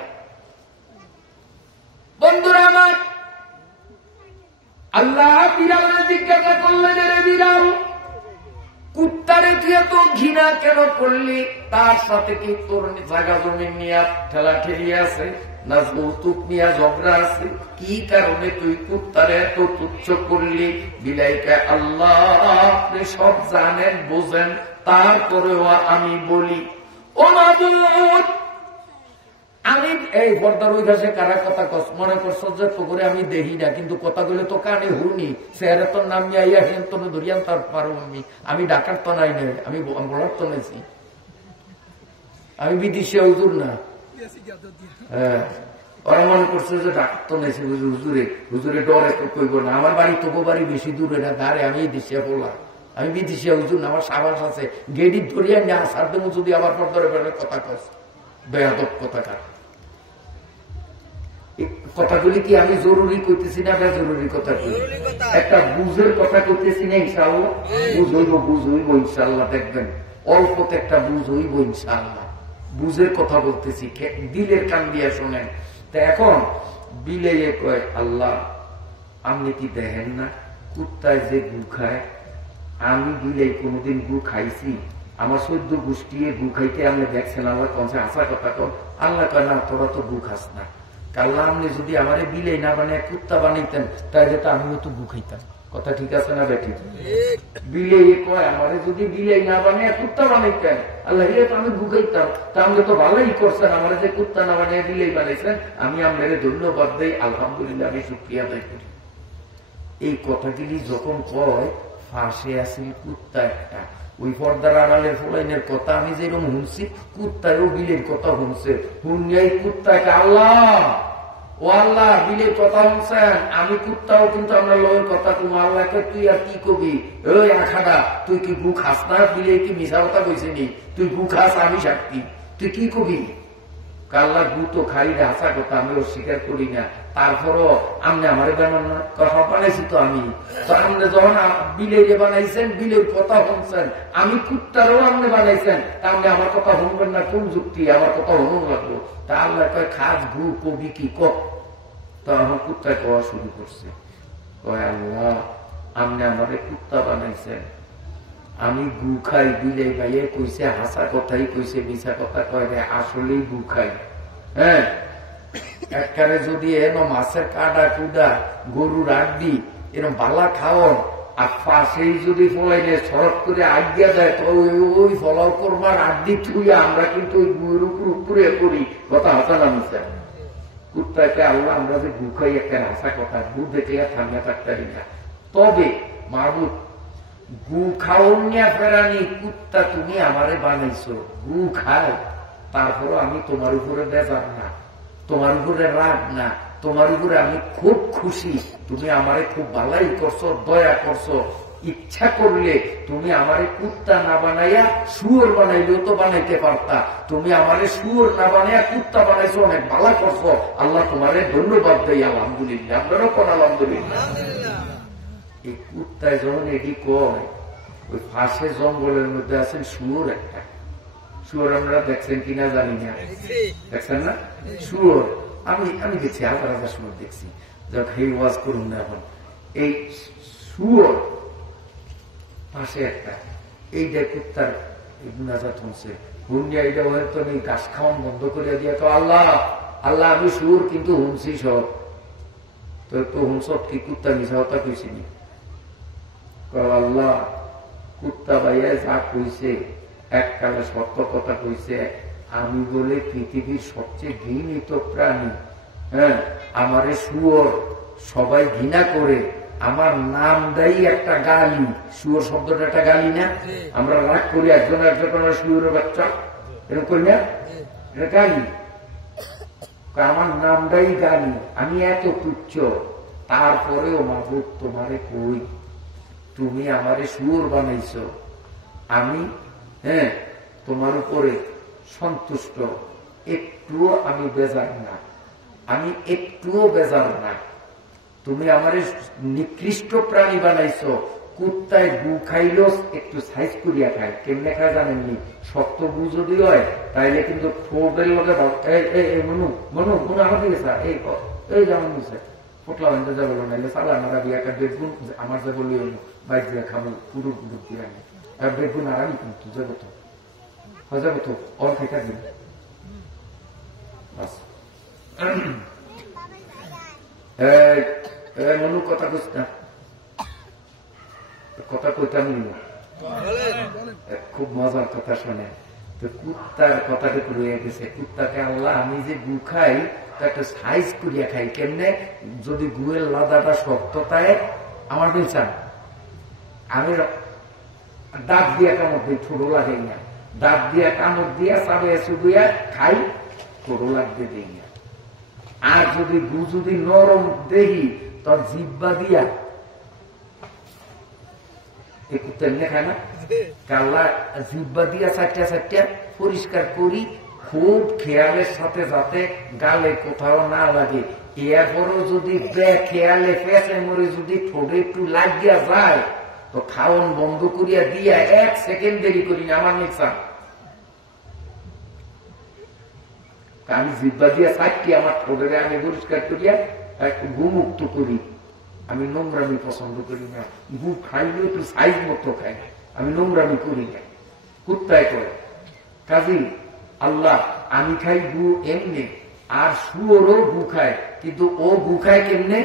বন্ধুরা আমার, আল্লাহ বিড়ালে জিজ্ঞাসা করলেন, রে বিড়াল, কুত্তারে তুই এত ঘৃণা কেন করলি? তার সাথে কি তোর জায়গা জমি নিয়ে ঠেলা ঠেলি আছে না যৌতুক নিয়ে ঝগড়া আছে? কি কারণে তুই কুত্তারে এত তুচ্ছ করলি? বিলাইকে আল্লাহ আপনি সব জানেন বোঝেন, তারপরেও আমি বলি, ও মাবুদ, আমি এই পর্দার ওই ঘাসে কারা কথা কস মনে করছ যে তো করে আমি দেখি না, কিন্তু কথাগুলো তো কানে হুনি, স্যারে তোর নাম আইয়া হেন তো ধরিয়ান তার পারো। আমি ডাকার তো নাই নাই, আমি বলার তো নেছি, আমি বিদেশে হুজুর না। হ্যাঁ, ওরা মনে করছে যে ডাক্তার তো নেছি হুজুরে, হুজুরে ডরে তো কইব না। আমার বাড়ি তবু বাড়ি বেশি দূরে না, ধারে, আমি দেশে বলা, আমি বিদেশে হুজুর না। আমার সাবাস আছে, গেডি ধরিয়া না সার দেবো যদি আবার পর্দারে বেড়ে কথা কস, বেয়াদব কথাকার। কথাগুলি কি আমি জরুরি করতেছি না বেজরুরি কথা? একটা বুঝের কথা করতেছি না, ইনশাআল্লাহ বুঝ হইব ইনশাআল্লাহ। দেখবেন অল্পতে একটা বুঝ হইব ইনশাআল্লাহ। বুঝের কথা বলতেছি, দিলের কান দিয়ে শোনেন। তা এখন বিলেয়ে কয়, আল্লাহ আপনি কি দেখেন না কুত্তায় যে গু খায়? আমি বিলেই কোনদিন গু খাইছি? আমার 14 গোষ্ঠী গু খাইতে আপনি দেখছেন? আল্লাহ কনসে আসা কথা কন? আল্লাহ কয় না, তোরা তো গু খাস না। আল্লাহ আপনি যদি আমার বিলেই না বানিয়ে কুত্তা বানাইতেন তাহলে তো আমিও তো গু খাইতাম। কথা ঠিক আছে না বেটি? বিলেই কয় আমার যদি বিলেই না বানিয়ে কুত্তা বানাইতেন আল্লাহ তো আমি গু খাইতাম। তা আপনি তো ভালোই করছেন, আমার যে কুত্তা না বানিয়ে বিলেই বানাইছেন, আমি আপনার ধন্যবাদ দেই, আলহামদুলিল্লাহ, আমি শুকরিয়া আদায় করি। এই কথাগুলি যখন কয়, ফাঁসে আসিল কুত্তা একটা, ওই পর্দার আড়ালের ফলাইনের কথা আমি যেরকম শুনছি, কুত্তারও বিলের কথা শুনছে। শুনিয়াই কুত্তাকে, আল্লাহ ও আল্লাহ বিলের কথা শুনছেন, আমি কুত্তাও কিন্তু আমরা লোকের কথা তুমি আল্লাহকে তুই আর কি কবি? ওই আখাডা, তুই কি গু খাস না? বিলে কি মিশা কথা কইছে নি? তুই গু খাস, আমি সাক্ষী, তুই কি কবি? আল্লাহ গু তো খাই না, হাসা কথা আমি অস্বীকার করি না, তারপরও আপনি আমার বানান না? কথা বানাইছি তো আমি। আপনি যখন বিলের বানাইছেন, বিলের কথা শুনছেন, আমি কুত্তারও আপনি বানাইছেন, আপনি আমার কথা শুনবেন না? কোন যুক্তি? আমার কথা শুনুন লাগলো। তা আল্লাহ কয়, খাস গু কবি কি ক? তো আমার কুত্তায় কওয়া শুরু করছে, কয় আল্লাহ আপনি আমার কুত্তা বানাইছেন, আমি গু খাই। বিলে গাইয়ে কইছে, হাসা কথাই কইছে, মিশা কথা কয় না, আসলেই গু খাই। হ্যাঁ, একবারে যদি এরকম মাছের কাটা কুদা, গরুর আড্ডি এরকম বালা খাওয়ান, আর পাশেই যদি ফলাইলে সড়ক করে আজ্ঞা দেয়, তো ওই ফলাও করবার আড্ডি থুইয়া আমরা কিন্তু ওই গুয়ের উপর উপরে করি। কথা হাসা নামিছে কুত্তাকে, আল্লাহ আমরা যে গু খাই একটা হাসা কথা, গু দেখে ঠান্ডা থাকতে না। তবে মাহবুব গু খাওয়া ফেরানি কুত্তা তুমি আমারে বানাইছো, গু খাও, তারপর আমি তোমার উপরে বেজার না, তোমার উপরে রাগ না, তোমার উপরে আমি খুব খুশি। তুমি আমারে খুব ভালাই করছো, দয়া করছো। ইচ্ছা করলে তুমি আমারে কুত্তা না বানাইয়া শুয়োর বানাইলেও তো বানাইতে পারতা। তুমি আমারে শুয়োর না বানাইয়া কুত্তা বানাইছো, অনেক ভালো করছো। আল্লাহ তোমারে ধন্যবাদ দেই, আলহামদুলিল্লাহ। আপনারও কোন আলহামদুলিল্লাহ। এই কুত্তায় যখন এটি কয়, ওই পাশে জঙ্গলের মধ্যে আছেন শুয়োর একটা। শুয়োর আমরা দেখছেন কিনা জানি না, দেখছেন না? শুয়োর আমি দেখছি হাজার হাজার শুয়োর দেখছি, যাক এই ওয়াজ করুন না এখন। এই শুয়োর পাশে একটা এইটা কুত্তার নাজাত হচ্ছে, হুন্ডিয়া এইটা হয়তো এই ঘাস খাওয়ান বন্ধ করে দিয়ে তো আল্লাহ আল্লাহ আমি শুয়োর কিন্তু হুনছি সব, তো হুনস কি কুত্তা মিশা হতা কইছিনি? আল্লাহ কুত্তা ভাইয়া যা কইছে এককালে সত্য কথা কইছে, আমি বলে পৃথিবীর সবচেয়ে ঘৃণিত প্রাণী, হ্যাঁ আমারে শুয়োর সবাই ঘৃণা করে, আমার নাম দেয় একটা গালি, শুয়োর শব্দটা একটা গালি না? আমরা রাগ করি একজন শুয়োরের বাচ্চা এরকম করি না, এটা গালি। আমার নামটাই গালি, আমি এত তুচ্ছ, তারপরেও মাবুদ তোমারে কই তুমি আমারে শুয়োর বানাইছ, আমি হ্যাঁ তোমার উপরে সন্তুষ্ট, একটুও আমি বেজার না, আমি একটুও বেজার না। তুমি আমারে নিকৃষ্ট প্রাণী বানাইছ, কুত্তায় গু খাইল একটু সাইজ করিয়া খায়, কেমনে খায় জানেননি? শক্ত গু যদি হয় তাইলে কিন্তু ঠোঁটের লগে মনু মনু মনু আমার দিকে এই যেমন দিছে ফোটলা বান্ধে যাবো নাইলে সালা নারা দিয়ে একটা বেগুন আমার যে বলি বাইক দিয়ে খাবো পুরো পুরো দিয়ে আনি, আর বেগুন আরামি কিন্তু যাবো তো যাবো তো অল খাইটা দিন মনু কথা কইস না, কথা কইতাম নিব, খুব মজার কথা শোনে। তো কুত্তার কথাটা রয়ে গেছে, কুত্তাকে আল্লাহ আমি যে গু খাই একটা সাইজ করিয়া খাই, কেমনে? যদি গুয়ের লাদাটা শক্ততায় আমার বেচান, আমি দাঁত দিয়ে কামড় দিই, ছোট লাগাই না, দাঁত দিয়ে কামড় দিয়া চাবে চুবিয়া খাই, ছোট লাগতে দিই না। আর যদি গু যদি নরম দেহি তোর জিব্বা দিয়া খায় না, কাল্লা জিব্বা দিয়া চারটা চারটা পরিষ্কার করি খুব খেয়ালের সাথে, যাতে গালে কোথাও না লাগে। এরপরও যদি খেয়ালে ফেসে মরে যদি ঠোঁটে একটু লাগিয়া যায় তো খাওয়ান বন্ধ করিয়া দিয়া 1 সেকেন্ড দেরি করি না আমার নিকসা, আমি জিব্বা দিয়া চারটি আমার ঠোঁটে আমি পরিষ্কার করিয়া একটু গুমুক্ত করি। আমি নোংরামি পছন্দ করি না, গু খাইলে একটু সাইজ মতো খাই, আমি নোংরামি করি না, কুত্তায় করে। কাজী আল্লাহ আমি খাই গু এমনি, আর শুয়োরও গু খায়, কিন্তু ও গু খায় কেমনে?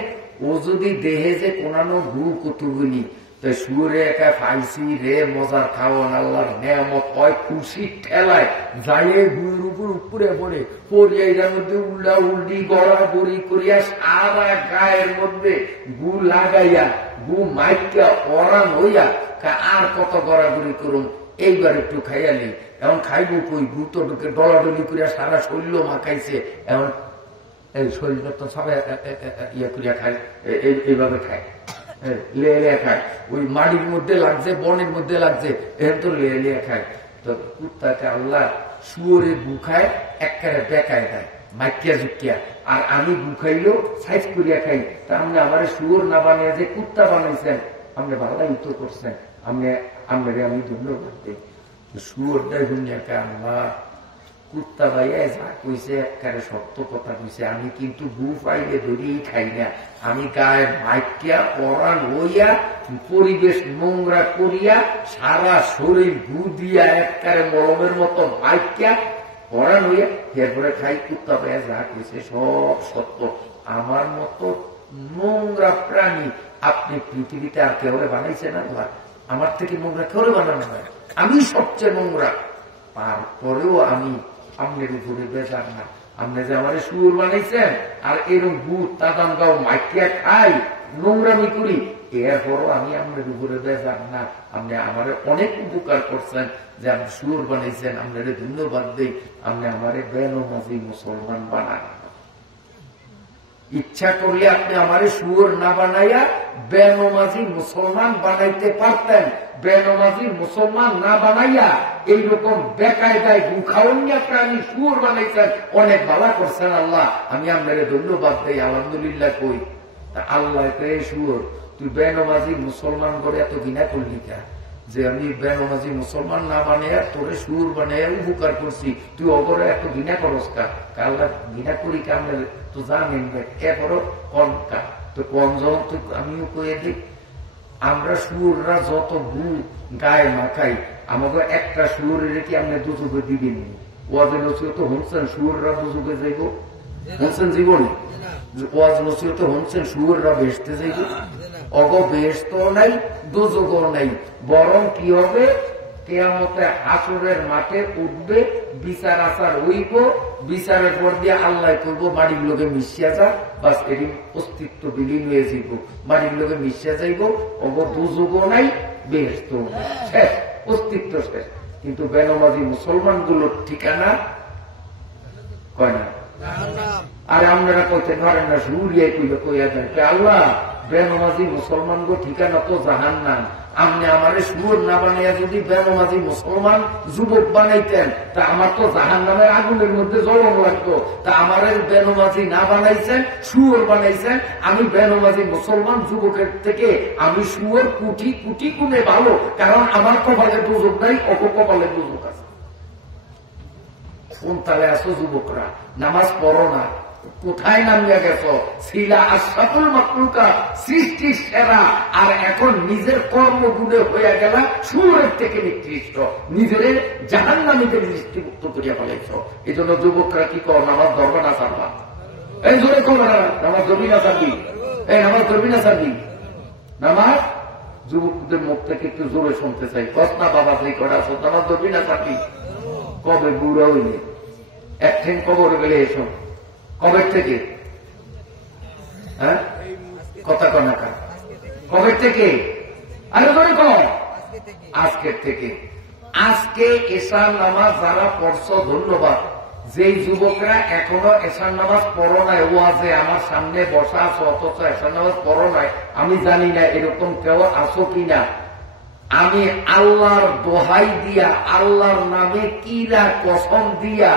ও যদি দেহে যে কোনানো গু কতগুলি, তো শুয়োরে একা ফাইসি রে মজার খাওয়ান আল্লাহর নেয়ামত হয়, খুশি ঠেলায় যাইয়ে গুয়ের উপর উপরে পড়ে পড়িয়া এটার মধ্যে উল্টা উল্টি গড়াগড়ি করিয়া সারা গায়ের মধ্যে গু লাগাইয়া গু মাইকা অরান হইয়া আর কত গড়াগড়ি করুন, এইবার একটু খাইয়া নেই। এখন খাইব কই? গু তো ডলাডলি করিয়া সারা শরীর মাখাইছে, এখন এই শরীর তো সবাই ইয়ে করিয়া খায়, এইভাবে খায়, লেয়া খায়, ওই মাটির মধ্যে লাগছে বনের মধ্যে লাগছে, এখন তো লেয়া খায়। তো কুত্তাকে আল্লাহ শুয়োরে গু খায় একবারে বেকায় দেয় মাইকিয়া ঝুঁকিয়া, আর আমি গু খাইলেও সাইজ করিয়া খাই। তা আপনি আমার শুয়োর না বানিয়ে যে কুত্তা বানাইছেন, আপনি ভালো উত্তর করছেন, আমি ধন্যবাদ দিই। শুয়োর দেয় দুনিয়াকে আল্লাহ কুত্তা ভাইয়া যা কইছে একবারে সত্য কথা কইছে, আমি কিন্তু গু পাইলে ধরিয়েই খাই না, আমি গায়ে মাইকিয়া পরান হইয়া পরিবেশ নোংরা করিয়া সারা শরীর গু দিয়া একবারে মলমের মতো মাইকিয়া পরান হইয়া এরপরে খাই। কুত্তা ভাইয়া যা কইছে সব সত্য। আমার মতো নোংরা প্রাণী আপনি পৃথিবীতে আর কেউ বানাইছেন আল্লাহ? আমার থেকে নোংরা কেউ বানানো হয়, আমি সবচেয়ে নোংরা, তারপরেও আমি আপনার উপরে বেজার না। আপনি যে আমার শুয়োর বানাইছেন আর এরকম গুড় তাদাম গাও মাইকিয়া খাই নোংরামি করি, এরপরও আমি আপনার উপরে বেজার না। আপনি আমার অনেক উপকার করছেন যে আপনি শুয়োর বানাইছেন, আপনার ধন্যবাদ দিই। আপনি আমার বেনমাজি মুসলমান বানান, ইচ্ছা করলে আপনি আমার শুয়োর না বানাইয়া বেনমাজি মুসলমান বানাইতে পারতেন। বেনমাজি মুসলমান না বানাইয়া এইরকম বেকায়দায় গুখাওয়া প্রাণী শুয়োর বানাইছেন, অনেক ভালো করছেন আল্লাহ। আমি আপনার ধন্যবাদ দিই, আলহামদুলিল্লাহ কই। তা আল্লাহ শুয়োর তুই বেনমাজি মুসলমান করে এত ঘৃণা করলি কা? যে আমি বেনমাজি মুসলমান না বানিয়ে তোরে সুর বানিয়ে উপকার করছি, তুই অগরে এত ঘৃণা করস কা? আল্লাহ ঘৃণা করি কামে তো জানেন কে করো কনকা তো কন যখন তো আমিও কয়ে দিই। আমরা সুররা যত গু গায়ে মাখাই, আমাকে একটা সুরের কি আপনি দুচুকে দিবেন? ওয়াজের নসিহত শুনছেন সুররা দুচুকে যাইব? শুনছেন জীবনে ওয়াজ নসিহত শুনছেন সুররা বেসতে যাইব? অগ বেসত নাই, দুচুকও নাই, বরং কি হবে? কেয়ামতে হাসরের মাঠে উঠবে, বিচার আচার হইব, বিচারের পর দিয়ে আল্লাহ করবো বাড়ির লোকে মিশিয়া যা, বাস এটি অস্তিত্ব বিলীন হয়ে যাইব, বাড়ির লোকে মিশিয়া যাইব, অগ দুযোগও নাই, বেহেশত শেষ, অস্তিত্ব শেষ। কিন্তু বেনমাজি মুসলমান গুলোর ঠিকানা কয় না। আর আপনারা কইতে পারেন না, সুরিয়াই কইলে কইয়া যায় আল্লাহ বেনমাজি মুসলমান গো ঠিকানা তো জাহান্নাম। আপনি আমার সুর না বানাইয়া যদি বেনমাজি মুসলমান যুবক বানাইতেন, তা আমার তো জাহান্নামের আগুনের মধ্যে জ্বলন লাগতো। তা আমার বেনমাজি না বানাইছেন, সুর বানাইছেন। আমি বেনমাজি মুসলমান যুবকের থেকে আমি সুর কুটি কুটি গুণে ভালো, কারণ আমার কপালে দুযোগ নাই, অপকপালে দুযোগ আছে। কোন তালে আছো যুবকরা? নামাজ পড়ো না, কোথায় নামিয়া গেছ? ছিলা আশরাফুল মাখলুকা, সৃষ্টির সেরা, আর এখন নিজের কর্মগুণে হয়ে গেল সুরের থেকে নিকৃষ্ট, নিজের জাহান্নামীদের দৃষ্টিমুক্ত করিয়া ফেলেছ। এই জন্য যুবকরা কি কর, নামাজ ধরবে না ছাড়বা? এই জোরে কর নামাজ ধরবি না ছাড়বি? এই নামাজ ধরবি না ছাড়বি? নামাজ যুবকদের মুখ থেকে একটু জোরে শুনতে চাই। কসনা বাবা সেই করা আছো, নামাজ ধরবি না ছাড়বি? কবে বুড়া হইলে একদিন কবর গেলে এসব কবের থেকে? হ্যাঁ কথা কনাকা কবের থেকে? আরে ধরে কম আজকের থেকে। আজকে এশার নামাজ যারা পড়ছো ধন্যবাদ। যেই যুবকরা এখনো এশার নামাজ পড়ো নাই, ওয়াজে আমার সামনে বসা আছো অথচ এশার নামাজ পড়ো নাই, আমি জানি না এরকম কেউ আছো কিনা। আমি আল্লাহর দোহাই দিয়া, আল্লাহর নামে কিরা কসম দিয়া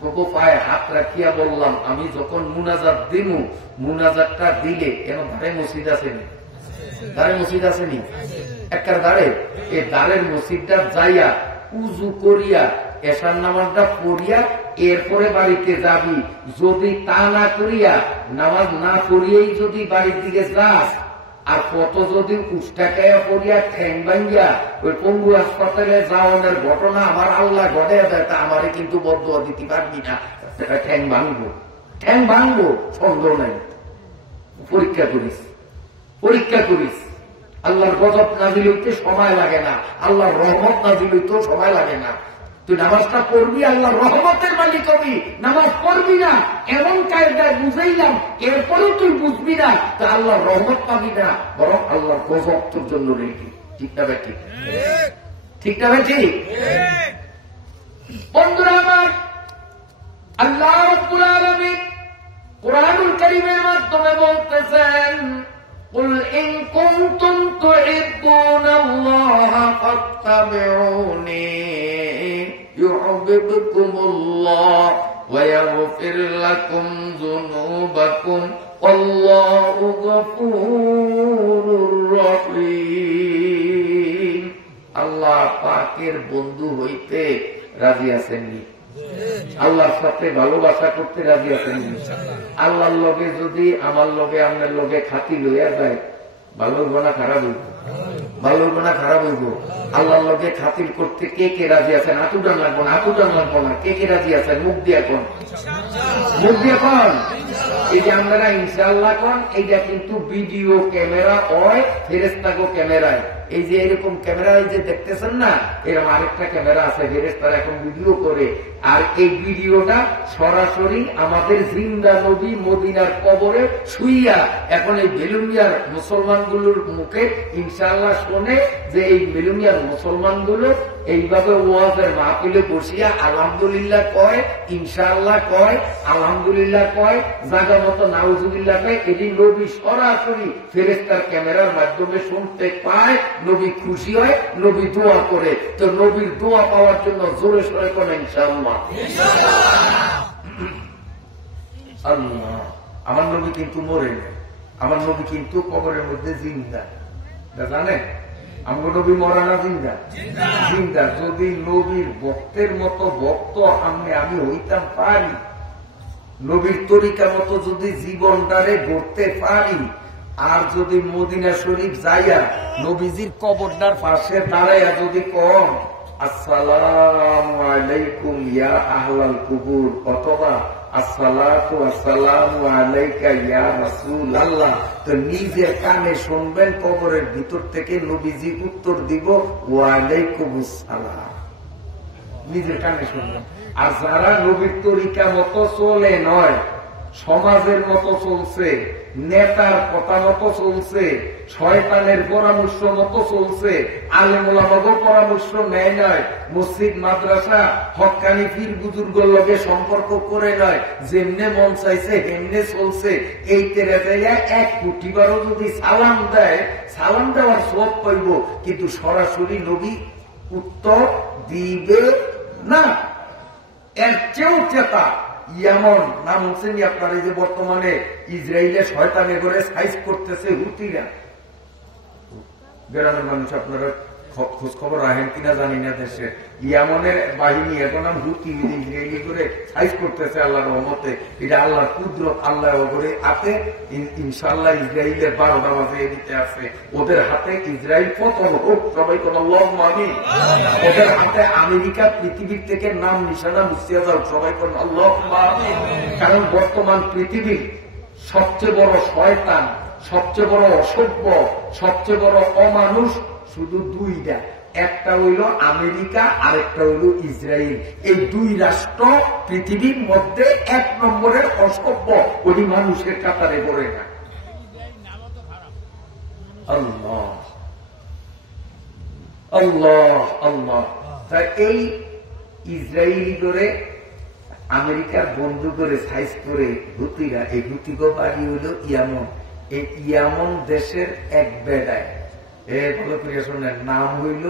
তোকে পায়ে হাত রাখিয়া বললাম, আমি যখন মুনাজাত দিমু, মুনাজাতটা দিলে কেন ধারে মসজিদ আসেনি? ধারে মসজিদ আসেনি? একটা ধারে, এই ধারের মসজিদটা যাইয়া উজু করিয়া এশার নামাজটা পড়িয়া এরপরে বাড়িতে যাবি। যদি তা না করিয়া নামাজ না পড়িয়েই যদি বাড়ির দিকে যাস, আর কত যদি উষ্টাকায়া পড়িয়া ঠ্যাং ভাঙ্গিয়া ওই পঙ্গু হাসপাতালে যাওয়ানোর ঘটনা আমার আল্লাহ ঘটে দেয়, তা আমারে কিন্তু বদুয়া দিতে পারবি না। ঠ্যাং ভাঙবো, ঠ্যাং ভাঙবো, সন্দেহ নাই। পরীক্ষা করিস, পরীক্ষা করিস। আল্লাহর গজব নাজিল হইতে সময় লাগে না, আল্লাহর রহমত নাজিল হইতেও সময় লাগে না। তুই নামাজটা পড়বি, আল্লাহর রহমতের মালিক হবি। নামাজ পড়বি না এমন কায়দায় বুঝাইলাম, এরপরেও তুই বুঝবি না, তা আল্লাহর রহমত পাবি না, বরং আল্লাহর গজব তোর জন্য রেখি। ঠিক না ভাই? ঠিক ঠিক না ভাই? ঠিক। বন্ধুরা আমার, আল্লাহ রাব্বুল আলামিন কুরআনুল কারীমের মাধ্যমে বলতেছেন, قل إن كنتم تحبون الله فاتبعوني يحببكم الله ويغفر لكم ذنوبكم والله غفور رحيم। আল্লাহ পাকের বন্ধু হইতে রাজি আছেননি? আল্লাহর সাথে ভালোবাসা করতে রাজি আছেন? আল্লাহর লগে যদি আমার লগে আপনার লগে খাতি লইয়া যায়, ভালো হইব না খারাপ হইব? ভালো হইব না খারাপ হইব? আল্লাহর লগে খাতির করতে কে কে রাজি আছেন? আতুডান লাগবো না, আতুডান লাগবো না। কে কে রাজি আছেন? মুখ দিয়ে কোন, মুখ দিয়ে কোন। এই যে আপনারা ইনশাআল্লাহ কোন, এইটা কিন্তু ভিডিও ক্যামেরা হয়, ফেরেশতাগো ক্যামেরায়। এই যে এরকম ক্যামেরা যে দেখতেছেন না, এরকম আরেকটা ক্যামেরা আছে, ফেরেশতারা এখন ভিডিও করে। আর এই ভিডিওটা সরাসরি আমাদের জিন্দা নবী মদিনার কবরে শুইয়া এখন এই বেলুমিয়ার মুসলমানগুলোর মুখে ইনশাআল্লাহ শোনে যে এই বেলুমিয়ার মুসলমানগুলো এইভাবে ওয়াজের মাহফিলে বসিয়া আলহামদুলিল্লাহ কয়, ইনশাআল্লাহ কয়, আলহামদুলিল্লাহ কয়, জায়গা মতো নাউজুবিল্লাহ কয়। এটি নবী সরাসরি ফেরেশতার ক্যামেরার মাধ্যমে শুনতে পায়, নবী খুশি হয়, নবী দোয়া করে। তো নবীর দোয়া পাওয়ার জন্য জোরে সরে কোন ইনশাআল্লাহ। আল্লাহ, আমার নবী কিন্তু মরে না, আমার নবী কিন্তু কবরের মধ্যে জিন্দা, জানেন? আমার নবী মরা না জিন্দা? জিন্দা। যদি নবীর ভক্তের মতো ভক্ত আমি হইতাম পারি, নবীর তরিকা মতো যদি জীবনটারে গড়তে পারি, আর যদি মদিনা শরীফ যাইয়া নবীজির কবরটার পাশে দাঁড়াইয়া যদি কম আসসালামু আলাইকুম ইয়া আহলাল কুবুর, অথবা আসসালাতু ওয়াসসালামু আলাইকা ইয়া রাসূলুল্লাহ, তো নিজে কানে শুনবেন, কবরের ভিতর থেকে নবীজি উত্তর দিব ওয়া আলাইকুমুস সালাম, নিজের কানে শুনবেন। আর যারা নবীর তরিকা মতো চলে নয়, সমাজের মতো চলছে, নেতার কথা মতো চলছে, শয়তানের পরামর্শ মতো চলছে, আলেম ওলামাদের পরামর্শ নেয় নয়, মসজিদ মাদ্রাসা হক্কানি পীর বুজুর্গের লগে সম্পর্ক করে নয়, যেমনে মন চাইছে হেমনে চলছে, এই তেরে এক কোটিবারও যদি সালাম দেয়, সালাম দেওয়ার সব পাইব, কিন্তু সরাসরি নবী উত্তর দিবে না। এর চেয়েও চেতা ইয়ামন নাম হচ্ছেন আপনার, এই যে বর্তমানে ইসরায়েলে শয়তানে করে সাইজ করতেছে হুতিরা। গ্রামের মানুষ আপনারা খোঁজ খবর রাখেন কিনা জানি না, দেশে ইয়ামনের বাহিনী এখন হুতি ইসরায়েলি করে সাইজ করতেছে আল্লাহর রহমতে। এটা আল্লাহর কুদরত, আল্লাহ করে হাতে ইনশাআল্লাহ ইসরায়েলের 12টা বাজে দিতে আছে। ওদের হাতে ইসরায়েল পতন হোক, সবাই কোন আল্লাহুম্মা আমিন। ওদের হাতে আমেরিকা পৃথিবীর থেকে নাম নিশানা মুছিয়া যাও, সবাই কোন আল্লাহুম্মা আমিন। কারণ বর্তমান পৃথিবীর সবচেয়ে বড় শয়তান, সবচেয়ে বড় অসভ্য, সবচেয়ে বড় অমানুষ শুধু দুইটা, একটা হইল আমেরিকা, আরেকটা হইল ইসরায়েল। এই দুই রাষ্ট্র পৃথিবীর মধ্যে 1 নম্বরের অসভ্য, ওই মানুষের কাতারে পড়ে না। আল্লাহ আল্লাহ আল্লাহ। তাই এই ইসরায়েলি করে আমেরিকার বন্ধু করে সাইজ করে হুতিরা, এই হুতিগো বাড়ি হইল ইয়ামন। এই ইয়ামন দেশের এক বেড়ায়, ভালো করে শোনেন, নাম হইল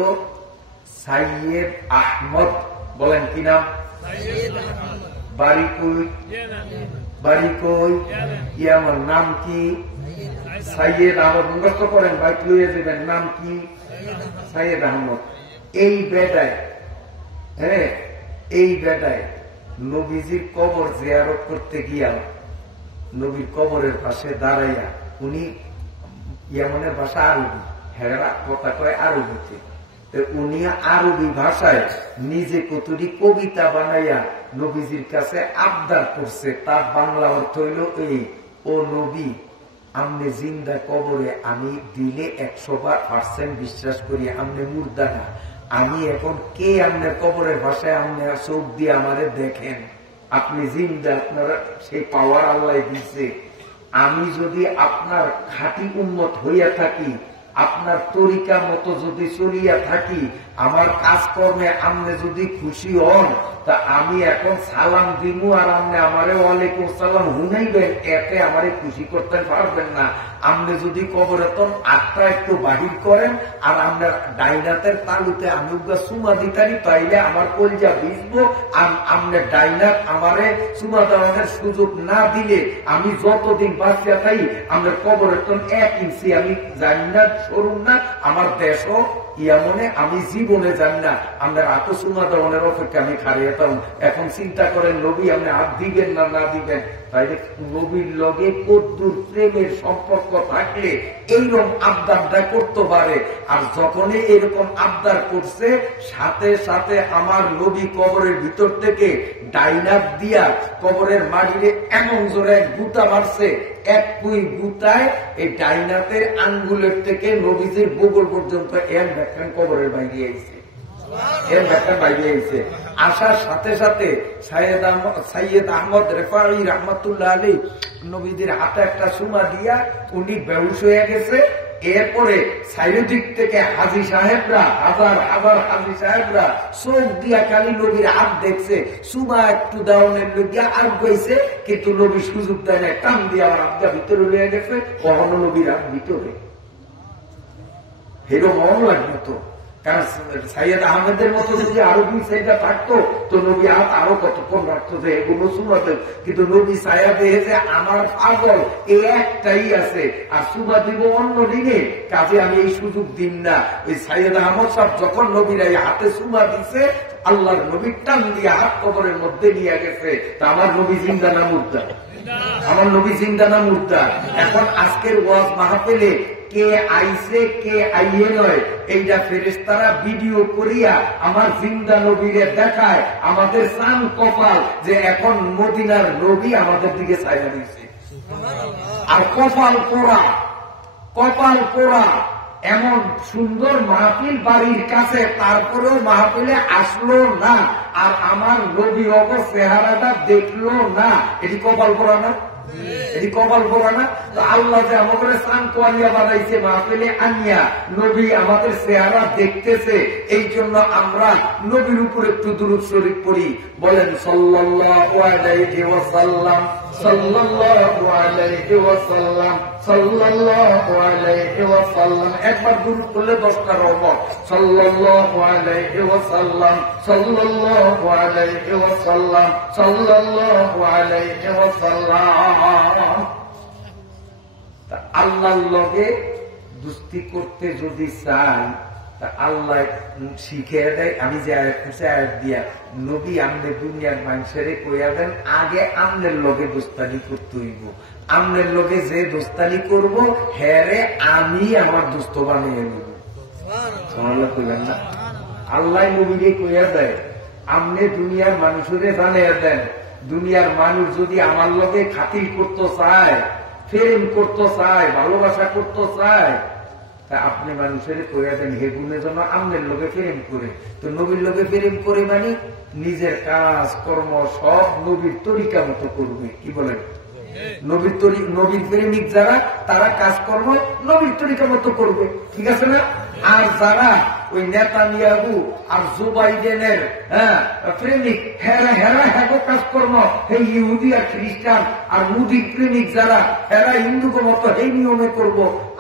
সাইয়েদ আহমদ। বলেন কি নাম? বাড়ি কই? বাড়ি কই? ইয়ামন। নাম কি? সাইয়েদ আহমদ। মুখস্থ করেন, বাইক লইয়া যাবেন। নাম কি? সাইয়েদ আহমদ। এই বেটায়, হ্যাঁ, এই বেটায় নবীজির কবর জিয়ারত করতে গিয়া নবীর কবরের পাশে দাঁড়াইয়া, উনি ইয়ামনের ভাষা আরবি, হেরা কথা কয় আরবিতে, তো উনি আরবি ভাষায় নিজে কতটি কবিতা বানাইয়া নবীজির কাছে আবদার করছে। তার বাংলা অর্থ হইল এই, ও নবী, আমনে জিন্দা কবরে আমি দিলে 100% বিশ্বাস করি আমনে মুর্দা না। আমি এখন কে আমনের কবরের ভাষায় আমনে চোখ দিয়ে আমারে দেখেন, আপনি জিন্দা, আপনার সেই পাওয়ার আল্লাহ দিচ্ছে। আমি যদি আপনার খাঁটি উম্মত হইয়া থাকি, আপনার তরিকা মতো যদি চলিয়া থাকি, আমার কাজকর্মে আপনি যদি খুশি হন, তা আমি এখন সালাম দিমু আর আপনি আমারে ওয়ালাইকুম সালাম হুনাইবেন, এতে আমারে খুশি করতে পারবেন না। আপনি যদি কবরে তন আটটা একটু বাহির করেন আর আপনার ডাইনাতের তালুতে আমি সুমা দিতারি, তাইলে আমার কলজা ভিজবো। আপনি ডাইনাত আমারে সুমা দেওয়ানোর সুযোগ না দিলে আমি যতদিন বাঁচিয়া থাই আপনার কবরের তন 1 ইঞ্চি আমি জানি না, সরুন না, আমার দেশও ইয়ামনে আমি জীবনে জানি না। আপনার আত সুমা দেওয়ানোর অপেক্ষা আমি খারিয়াতাম। এখন চিন্তা করেন নবী আপনি হাত দিবেন না না দিবেন, তাইলে নবীর লগে কদ্দুর প্রেমের সম্পর্ক থাকলে এইরকম আবদারটা করতে পারে। আর যখনই এরকম আবদার করছে, সাথে সাথে আমার নবী কবরের ভিতর থেকে ডাইনাত দিয়া কবরের মাটিতে এমন জোরে গুতা মারছে, এক কুই গুতায় এই ডাইনাতের আঙ্গুলের থেকে নবীজির বগল পর্যন্ত এর ব্যাখ্যান কবরের বাইরে আইছে, এর ব্যাখ্যান বাইরে আইছে। আসার সাথে সাথে সাইয়েদ আহমদ রেফাই রহমতুল্লাহ আলী নবীজির হাতে একটা সুমা দিয়া উনি বেহুশ হয়ে গেছে। এরপরে চারিদিক থেকে হাজী সাহেবরা, হাজার হাজার হাজী সাহেবরা চোখ দিয়া খালি নবীর হাত দেখছে, সুমা একটু দেওয়ানের লোকিয়া আগ গেছে, কিন্তু নবী সুযোগ দেয় না, টান দিয়ে আমার হাতটা ভিতরে লইয়া গেছে, কখনো নবীর হাত ভিতরে হেরো মন লাগবে তো। কারণ সাইয়েদ আহমেদের মতো যদি আরো 2-4টা থাকতো তো নবী হাত আরো কতক্ষণ রাখতো যে এগুলো সুমাতে, কিন্তু নবী ছায়া দেহে যে আমার পাগল এই একটাই আছে আর সুমা দিব অন্য দিনে, কাজে আমি এই সুযোগ দিন না। ওই সাইয়েদ আহমদ সাহেব যখন নবীর এই হাতে সুমা দিছে, আল্লাহর নবীর টান দিয়ে হাত কবরের মধ্যে নিয়ে গেছে। তা আমার নবী জিন্দা না মুর্দা? আমার নবী জিন্দা না মুর্দা? এখন আজকের ওয়াজ মাহফিলে কে আইছে কে আইয়ে নয়, এইটা ফেরেশতারা ভিডিও করিয়া আমার জিন্দা নবীরে দেখায়। আমাদের সান কপাল যে এখন মদিনার নবী আমাদের দিকে ছায়া দিয়েছে। আর কপাল পোড়া এমন সুন্দর মাহফিল বাড়ির কাছে, তারপরেও মাহফিলে আসলো না আর আমার নবী অব চেহারাটা দেখলো না। এটি কপাল পোড়া না? এটি কপাল পোড়া না? তো আল্লাহ যে আমাদের সান কোয়ালিয়া বানাইছে মাহফিলে আনিয়া, নবী আমাদের চেহারা দেখতেছে, এই জন্য আমরা নবীর উপর একটু দুরূদ শরীফ পড়ি। বলেন সাল্লাল্লাহু আলাইহি ওয়াসাল্লাম, সাল্লাল্লাহু আলাইহি ওয়াসাল্লাম, সাল্লাল্লাহু আলাইহি ওয়াসাল্লাম। একবার দুরূদ পড়লে 10টা রহমত। সাল্লাল্লাহু আলাইহি ওয়াসাল্লাম, সাল্লাল্লাহু আলাইহি ওয়াসাল্লাম, সাল্লাল্লাহু আলাইহি ওয়াসাল্লাম। আল্লাহর লগে দুস্তি করতে যদি চাই তা আল্লাহ শিখে দেয়। আমি যে আয়াত দিয়া নবী আমনে দুনিয়ার মানুষের কইয়া দেন, আগে আমনের লগে দোস্তানি করতে হইব। আমনের লগে যে দোস্তানি করব হ্যারে আমি আমার দোস্ত বানিয়ে নিব। কইলেন না? আল্লাহ নবীকে কইয়া দেয়, আমনে দুনিয়ার মানুষের জানিয়ে দেন, দুনিয়ার মানুষ যদি আমার লগে খাতির করতে চায়, প্রেম করতে চায়, ভালোবাসা করতে চায়, তা আপনি মানুষের কইয়া দেন হে গুণে যেন আমনের লোকে প্রেম করে। তো নবীর লোকে প্রেম করে মানে নিজের কাজ কর্ম সব নবীর তরিকা মতো করবে। কি বলেন? নবীর প্রেমিক যারা, তারা কাজকর্ম নবীর তরিকা মতো করবে। ঠিক আছে না? আর যারা ওই নেতানিয়াহু আর জো বাইডেনের প্রেমিক, হেরা কাজকর্ম হে ইহুদি আর খ্রিস্টান আর মুদির প্রেমিক যারা, হেরা হিন্দুকে মতো এই নিয়মে করব।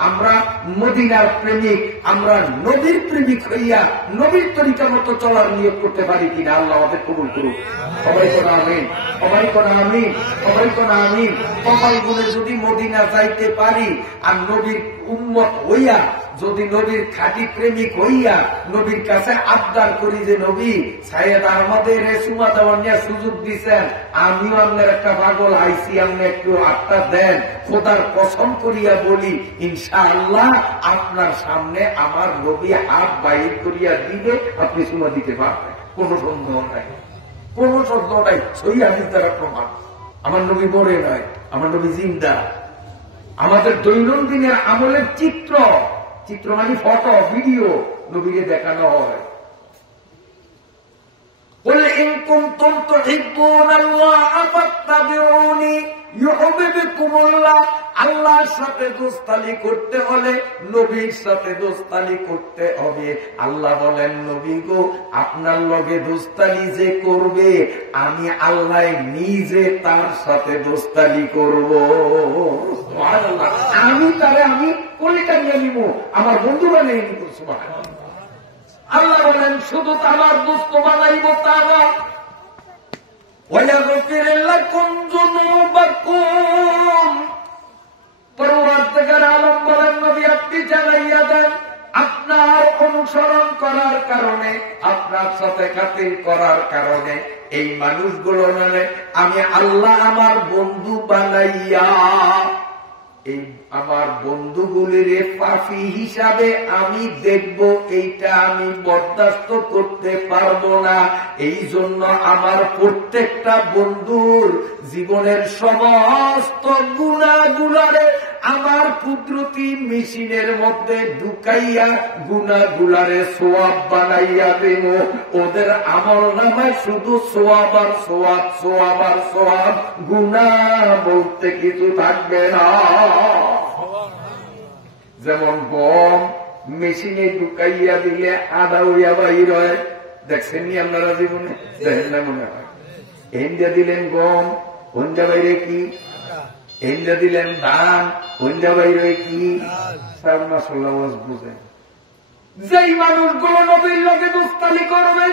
আমরা মদিনার প্রেমিক, আমরা নবীর প্রেমিক হইয়া নবীর তরিকা মতো চলার নিয়োগ করতে পারি কিনা আল্লাহ আমাদের কবুল করুক। সবাই কোন আমিন, সবাই কোন আমিন, সবাই কোন আমিন। কপাল গুনে যদি মদিনা যাইতে পারি আর নবীর উম্মত হইয়া, যদি নবীর খাঁটি প্রেমিক হইয়া নবীর কাছে আবদার করি যে নবী সাইয়েদ আহমদের সুমা দেওয়ার নিয়ে সুযোগ দিচ্ছেন, আমিও আপনার একটা পাগল আইসি, আপনি একটু আত্মা দেন, খোদার কসম করিয়া বলি ইনশাআল্লাহ আপনার সামনে আমার নবী হাত বাইর করিয়া দিবে, আপনি সুমা দিতে পারবেন। কোন সন্দেহ নাই, কোন সন্দেহ নাই। সই হাদিস দ্বারা প্রমাণ। আমার নবী মরে নয়, আমার নবী জিন্দা। আমাদের দৈনন্দিনের আমলের চিত্র মানে ফটো ভিডিও নবীকে দেখানো হয়। قل إن كنتم تحبون الله فاتبعوني يحببكم الله। আল্লাহর সাথে দোস্তানি করতে হলে নবীর সাথে দোস্তানি করতে হবে। আল্লাহ বলেন নবী গো, আপনার লগে দোস্তানি যে করবে আমি আল্লাহ নিজে তার সাথে দোস্তানি করব। আমি তারে আমি কলিটা নিয়ে নিব, আমার বন্ধু বানিয়ে নিব। সুবহানাল্লাহ। আল্লাহ বলেন শুধু আমার দোস্ত বানাইব তা না, ওয়ায়াগফির লাকুম যুনুবাকুম। পরওয়ারদিগার আলম বলেন নবী আপনি জানাইয়া দেন, আপনার অনুসরণ করার কারণে, আপনার সাথে খাতির করার কারণে এই মানুষগুলো মানে আমি আল্লাহ আমার বন্ধু বানাইয়া এই আমার বন্ধুগুলির পাপী হিসাবে আমি দেখব, এইটা আমি বরদাস্ত করতে পারবো না। এই জন্য আমার প্রত্যেকটা বন্ধুর জীবনের সমস্ত গুনাহগুলারে আমার কুদরতি মেশিনের মধ্যে ঢুকাইয়া গুনাহগুলারে সওয়াব বানাইয়া দেব। ওদের আমল নামায় শুধু সওয়াব আর সওয়াব, সওয়াব আর সওয়াব, গুনাহ বলতে কিছু থাকবে না। যেমন গম মেশিনে ঢুকাইয়া দিলে আদা হইয়া বাহির হয়, দেখছেন নি আপনারা জীবনে? দেখেন না মনে হয়। এন্ডা দিলেন গম, হঞ্জা বাইরে কি? এন্ডা দিলেন ধান, হঞ্জা বাইরে কি? সার মাসাল্লাহ বুঝেন। যেই মানুষগুলো নবীর লোকে দোস্তালি করবে,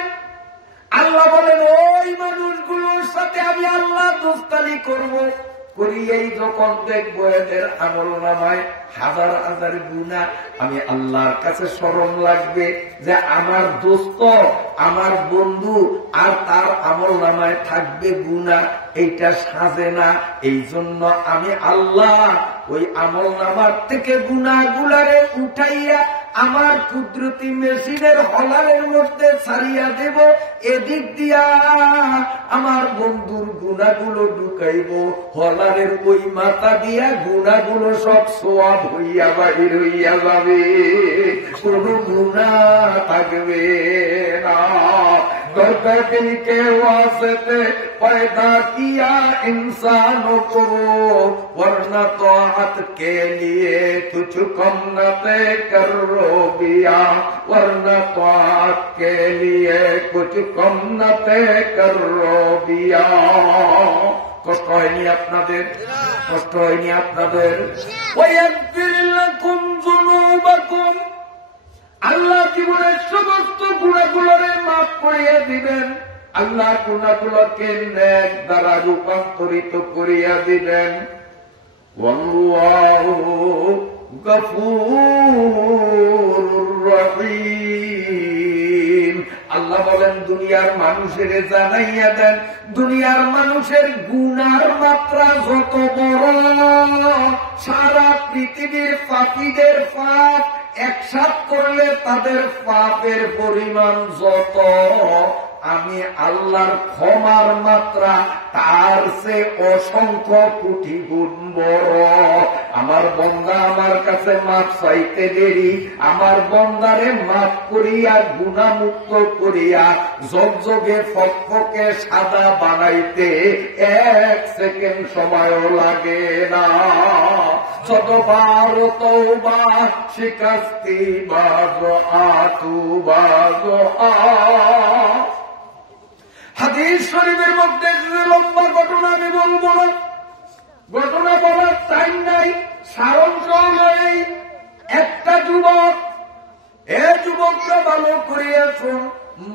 আল্লাহ বলেন ওই মানুষগুলোর সাথে আমি আল্লাহ দোস্তালি করব। করিয়েই যখন দেখবো এদের আমল নামায় হাজার হাজার গুনাহ, আমি আল্লাহর কাছে শরম লাগবে যে আমার দোস্ত, আমার বন্ধু, আর তার আমল নামায় থাকবে গুনাহ, এইটা সাজে না। এই জন্য আমি আল্লাহ ওই আমল নামার থেকে গুনাহগুলারে উঠাইয়া আমার কুদরতি মেশিনের হলারের মধ্যে ছাড়িয়া দেব, এদিক দিয়া আমার বন্ধুর গুনাহগুলো ঢুকাইব, হলারের ওই মাথা দিয়া গুনাহগুলো সব সোয়াব হইয়া বাহির হইয়া যাবে, কোন গুনাহ থাকবে না। दिल के वास्ते पैदा किया इंसानों को, वरना तौअत के लिए तुझ कम न ते करो बिया, वरना तौअत के लिए कुछ कम न ते करो बिया। কষ্ট হয়নি আপনাদের? কষ্ট হয়নি আপনাদের? আল্লাহ জীবনের সমস্ত গুণাগুলোরে মাফ করিয়া দিবেন, আল্লাহ গুণাগুলোকে নেক দ্বারা রূপান্তরিত করিয়া দিবেন। আল্লাহু গফুরুর রহিম। আল্লাহ বলেন দুনিয়ার মানুষের জানাইয়া দেন, দুনিয়ার মানুষের গুনার মাত্রা যত বড়, সারা পৃথিবীর পাপীদের পাপ একসাথ করলে তাদের পাপের পরিমাণ যত, আমি আল্লাহর ক্ষমার মাত্রা তার সে অসংখ্য কোটি গুণ বড়। আমার বন্দা আমার কাছে মাপ চাইতে দেরি, আমার বন্দারে মাফ করিয়া গুনামুক্ত করিয়া জগজগে ফকফকে সাদা বানাইতে 1 সেকেন্ড সময়ও লাগে না। যতবার তওবা শিকাস্তি বাজো আতু বাজো আ। হাদিস শরীফের মধ্যে লম্বা ঘটনা আমি বলবো না, ঘটনা বলার টাইম নাই, সারাংশ নেই। একটা যুবক, এ যুবকটা ভালো করিয়াছেন,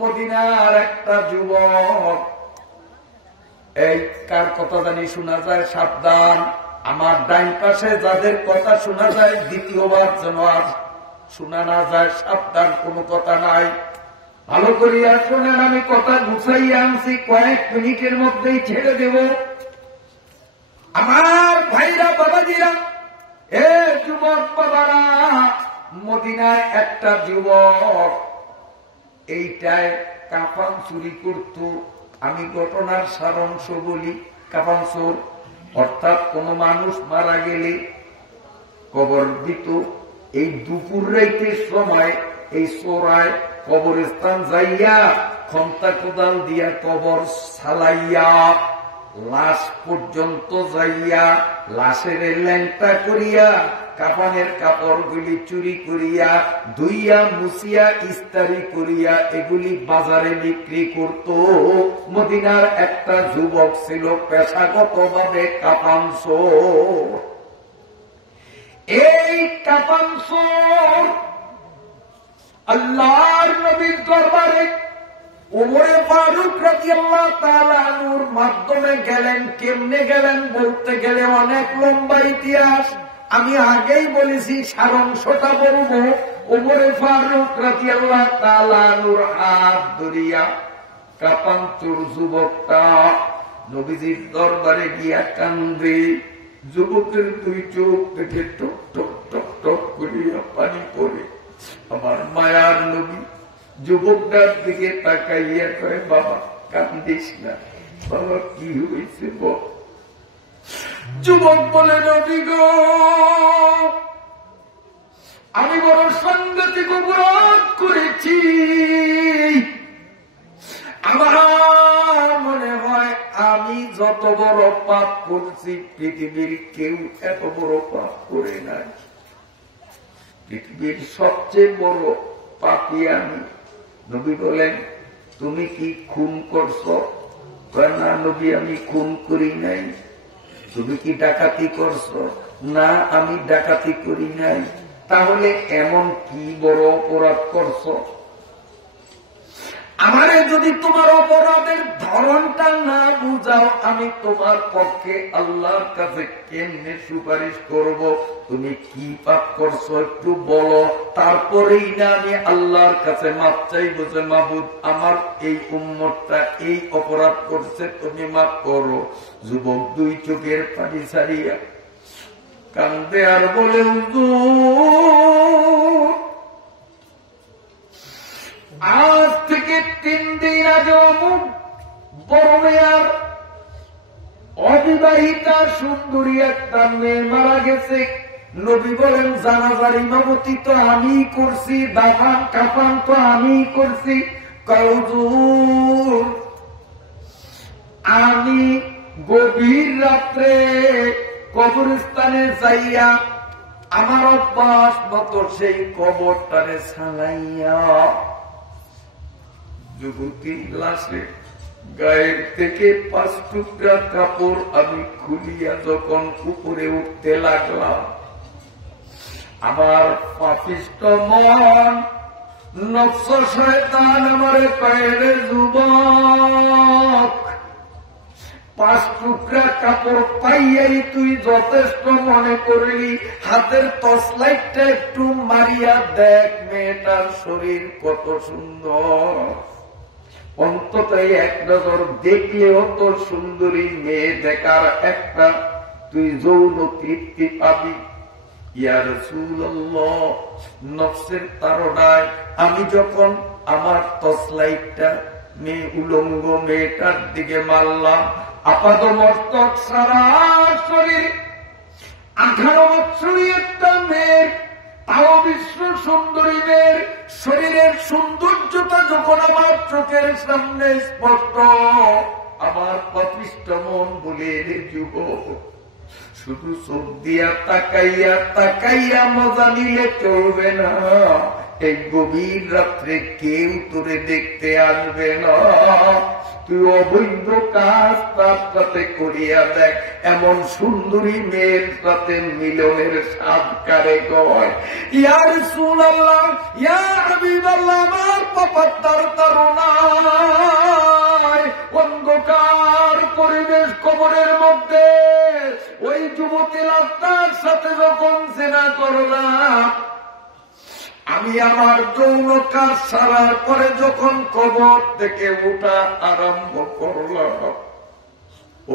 মদিনার একটা যুবক। এই কার কথা জানি শোনা যায়? সাবধান, আমার ডাইন পাশে যাদের কথা শোনা যায় দ্বিতীয়বার যেন আর শোনা না যায়, সাবধান, কোনো কথা নাই। ভালো করিয়া শোনেন, আমি কথা গুছাইয়া আনছি, কয়েক মিনিটের মধ্যেই ছেড়ে দেব। আমার ভাইরা, বাবাজিরা, এ যুবক বাবারা, মদিনায় একটা যুবক এইটায় কাফন চুরি করত। আমি ঘটনার সারাংশ বলি। কাফন চোর অর্থাৎ কোন মানুষ মারা গেলে কবর দিত। এই দুপুর রাইতের সময় এই চোরায় কবরস্থান যাইয়া খন্তা কোদাল দিয়া কবর ছালাইয়া লাশ পর্যন্ত যাইয়া লাশের ল্যাংটা করিয়া কাফনের কাপড়গুলি চুরি করিয়া ধুইয়া মুছিয়া ইস্তারি করিয়া এগুলি বাজারে বিক্রি করত। মদিনার একটা যুবক ছিল পেশাগতভাবে কাফন চোর। এই কাফন চোর আল্লাহর নবীর দরবারে ওমরে ফারুক রাদিয়াল্লাহু তাআলা আনহুর মাধ্যমে গেলেন। কেমনে গেলেন বলতে গেলে অনেক লম্বা ইতিহাস, আমি আগেই বলেছি, সারাংশটা বলবো। ওমরে ফারুক রাদিয়াল্লাহু তাআলা আনহুর হাত ধরিয়া কাফন চোর যুবকটা নবীজির দরবারে গিয়া কান্দে। যুবকের 2 চোখ থেকে টক টক টক টক করিয়া পানি পড়ে। আমার মায়ার নবী যুবকটার দিকে তাকাইয়া কয়, বাবা কান্দিস না, বাবা কি হয়েছে বল। যুবক বলে, নবী গো, আমি বড় সাংঘাতিক অপরাধ করেছি। আমার মনে হয় আমি যত বড় পাপ করছি পৃথিবীর কেউ এত বড় পাপ করে নাই। পৃথিবীর সবচেয়ে বড় পাপী আমি। নবী বলেন, তুমি কি খুন করছো? না নবী, আমি খুন করি নাই। তুমি কি ডাকাতি করছো? না, আমি ডাকাতি করি নাই। তাহলে এমন কি বড় অপরাধ করছো? আমারে যদি তোমার অপরাধের ধরনটা না বুঝাও, আমি তোমার পক্ষে আল্লাহর কাছে কেমনে সুপারিশ করব? তুমি কি পাপ করছো একটু বলো, তারপরেই না আমি আল্লাহর কাছে মাপ চাইবো যে মাবুদ আমার এই উম্মতটা এই অপরাধ করছে, তুমি মাপ করো। যুবক দুই চোখের পানি ছাড়িয়া কান্দে আর বলে, আজ থেকে 3 দিন আগে অমুক বড় মেয়ার অবিবাহিতা সুন্দরী একটা মেয়ে মারা গেছে। নবী বলেন জানাজার ইমামতি তো আমি করছি, দাফান কাফান তো আমি করছি। হুজুর আমি গভীর রাত্রে কবরস্থানে যাইয়া আমার অভ্যাস মতো সেই কবরটারে ছাড়াইয়া যুবতী লাশে গায়ের থেকে 5 টুকরা কাপড় আমি খুলিয়া যখন উপরে উঠতে লাগলাম, আমার পাপিষ্ঠ মন নফস শয়তান আমারে কয়ে, যুবক 5 টুকরা কাপড় পাইয়াই তুই যথেষ্ট মনে করলি, হাতের টর্চলাইটটা একটু মারিয়া দেখ মেয়েটার শরীর কত সুন্দর, অন্তত এক নজর দেখলেও তোর সুন্দরী মেয়ে দেখার একটা তুই যৌন তৃপ্তি পাবি। ইয়া রাসূলুল্লাহ, নফসের তাড়নায় আমি যখন আমার টর্চলাইটটা মেয়ে উলঙ্গ মেয়েটার দিকে মারলাম, আপাদমস্তক সারা শরীর 18 বছরই একটা মেয়ে, তাও বিশ্ব সুন্দরী মেয়ের শরীরের সৌন্দর্যতা যখন আমার চোখের সামনে স্পষ্ট, আমার পাপিষ্ঠ মন বলে, যুবক শুধু চোখ দিয়া তাকাইয়া তাকাইয়া মজা নিলে চলবে না, এই গভীর রাত্রে কেউ তোরে দেখতে আসবে না, তুই অবৈধ কাজ তার সাথে করিয়া দেখ, এমন সুন্দরী মেয়ের সাথে মিলনের স্বাদ কারে গয়। ইয়া রাসূলুল্লাহ, ইয়া হাবিবাল্লাহ, আমার পাপাত্তার তাড়নায় অন্ধকার পরিবেশ কবরের মধ্যে ওই যুবতী লাশটার সাথে যখন জিনা করলাম, আমি আমার যৌন কাজ সারার পরে যখন কবর থেকে উঠা আরম্ভ করলাম,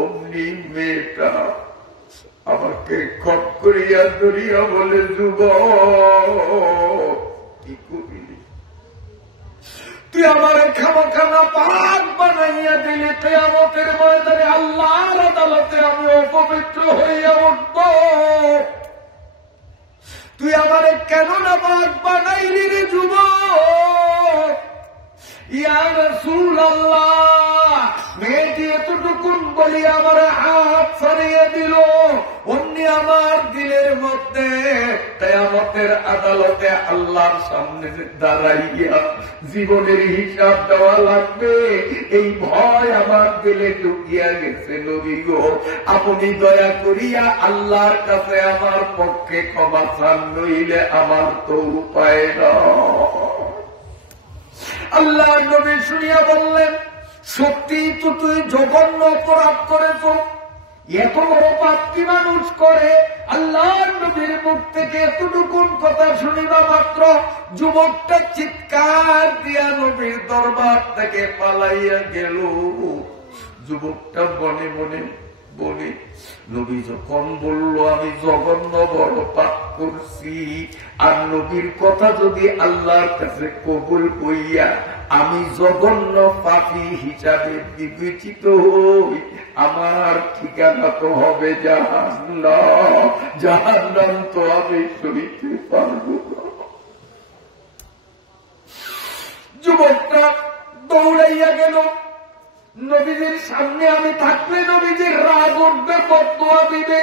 অমনি মেয়েটা আমাকে খপ করিয়া ধরিয়া বলে, যুবক কি করলি? তুই আমার খামাখানা পাক বানাইয়া দিলি, কিয়ামতের ময়দানে আল্লাহর আদালতে আমি অপবিত্র হইয়া উঠব। তুই আমারে কেন না পাক বানাইলি রে যুবক? ইয়া রাসূলুল্লাহ, মেয়েটি এতটুকুন বলি আমার হাত ছাড়িয়ে দিল, অমনি আমার দিলের মধ্যে কিয়ামতের আদালতে আল্লাহর সামনে দাঁড়াইয়া জীবনের হিসাব দেওয়া লাগবে, এই ভয় আমার দিলে ঢুকিয়া গেছে। নবী গো, আপনি দয়া করিয়া আল্লাহর কাছে আমার পক্ষে ক্ষমা চান, নইলে আমার তো উপায় না। আল্লাহ নবী শুনিয়া বললেন, সত্যি তো তুই জঘন্য অপরাধ করেছ, এত বড় পাপ কি মানুষ করে? আল্লাহ নবীর মুখ থেকে এতটুকুন কথা শুনিবা মাত্র যুবকটা চিৎকার দিয়া নবীর দরবার থেকে পালাইয়া গেল। যুবকটা মনে মনে বলে, নবী যখন বলল আমি জঘন্য বড় পাপ করছি, আর নবীর কথা যদি আল্লাহর কাছে কবুল কইয়া আমি জঘন্য পাপী হিসাবে বিবেচিত হই, আমার ঠিকানা তো হবে জাহান্নাম। জাহান্নাম তো আমি সইতে পারব না। যুবকটা দৌড়াইয়া গেল। নবীজির সামনে আমি থাকলে নবীজির রাগ উঠবে, বদদুয়া দিবে,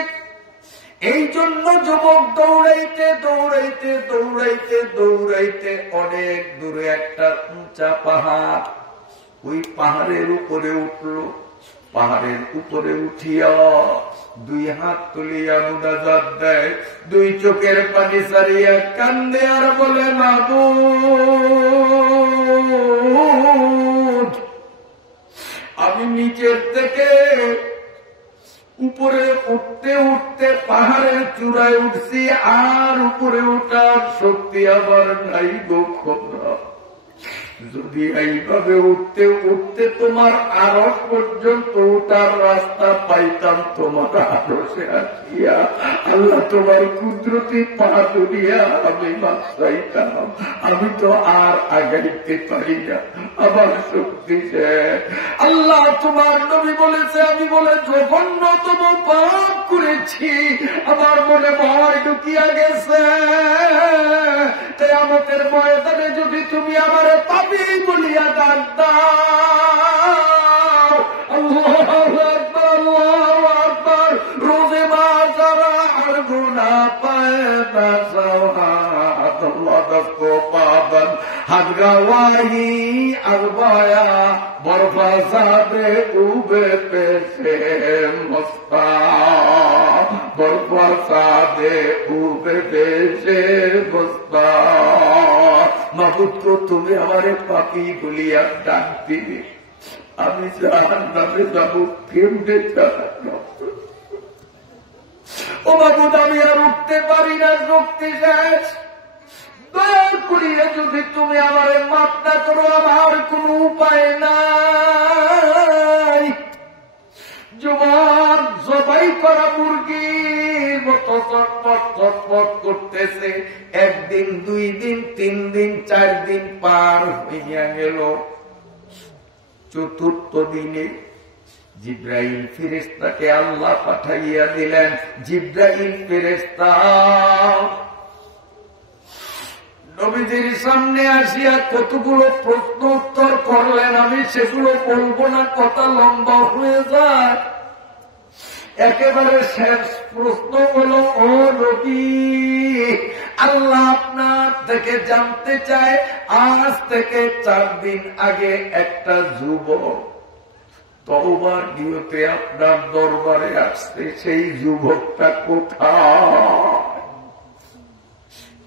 এই জন্য যুবক দৌড়াইতে দৌড়াইতে দৌড়াইতে দৌড়াইতে অনেক দূরে একটা উঁচা পাহাড়, ওই পাহাড়ের উপরে উঠল। পাহাড়ের উপরে উঠিয়া দুই হাত তুলিয়া মুনাজাত দেয়, দুই চোখের পানি সারিয়া কান্দে আর বলে, মাবুদ, আমি নিচের থেকে উপরে উঠতে উঠতে পাহাড়ের চূড়ায় উঠছি, আর উপরে ওঠার শক্তি আমার নাই গো খোদা। যদি এইভাবে উঠতে উঠতে তোমার আরশ পর্যন্ত ওঠার রাস্তা পাইতাম, তোমার আরশে আসিয়া আল্লাহ তোমার কুদরতি পা ধরিয়া আমি মাপ চাইতাম। আমি তো আর আগাইতে পারি না, আমার শক্তি শেষ। আল্লাহ তোমার নবী বলেছে, আমি বলে জঘন্যতম পাপ করেছি, আমার মনে ভয় ঢুকিয়া গেছে। তাই আমাদের ময়দানে যদি তুমি আমার পাপী বলিয়া ডাক দাও, আল্লাহু আকবার, আল্লাহু আকবার, রোজে মাজারা আর গুনাহ পায় না সাওহাত আল্লাহ দকো পাবন হাত গাওয়াহি আরবায়া বরফা সাদে উবে পেছে মুস্তা বরফা সাদে উবে পেছে মুস্তা। মাবুদ গো, তুমি আমারে পাপী বলিয়া ডাক দিবে, আমি জাহান্নামে যাব কেমনে জাহান্নাম। ও মাবুদ, আমি আর উঠতে পারি না, শক্তি শেষ। দয়া করিয়া যদি তুমি আমারে মাফ না করো, আমার কোন উপায় নাই। জবান জবাই করা মুরগির মতো চটপট চটপট করতেছে। একদিন, 2 দিন, 3 দিন, 4 দিন পার হইয়া গেল। 4th দিনে জিব্রাইল ফেরেশতাকে আল্লাহ পাঠাইয়া দিলেন। জিব্রাইল ফেরেশতা নবীজির সামনে আসিয়া কতগুলো প্রশ্ন উত্তর করলেন, আমি সেগুলো বলবো না, কথা লম্বা হয়ে যায়। একেবারে শেষ প্রশ্ন হলো, ও নবী, আল্লাহ আপনার থেকে জানতে চায়, আজ থেকে 4 দিন আগে একটা যুবক তওবার নিয়তে আপনার দরবারে আসছে, সেই যুবকটা কোথায়?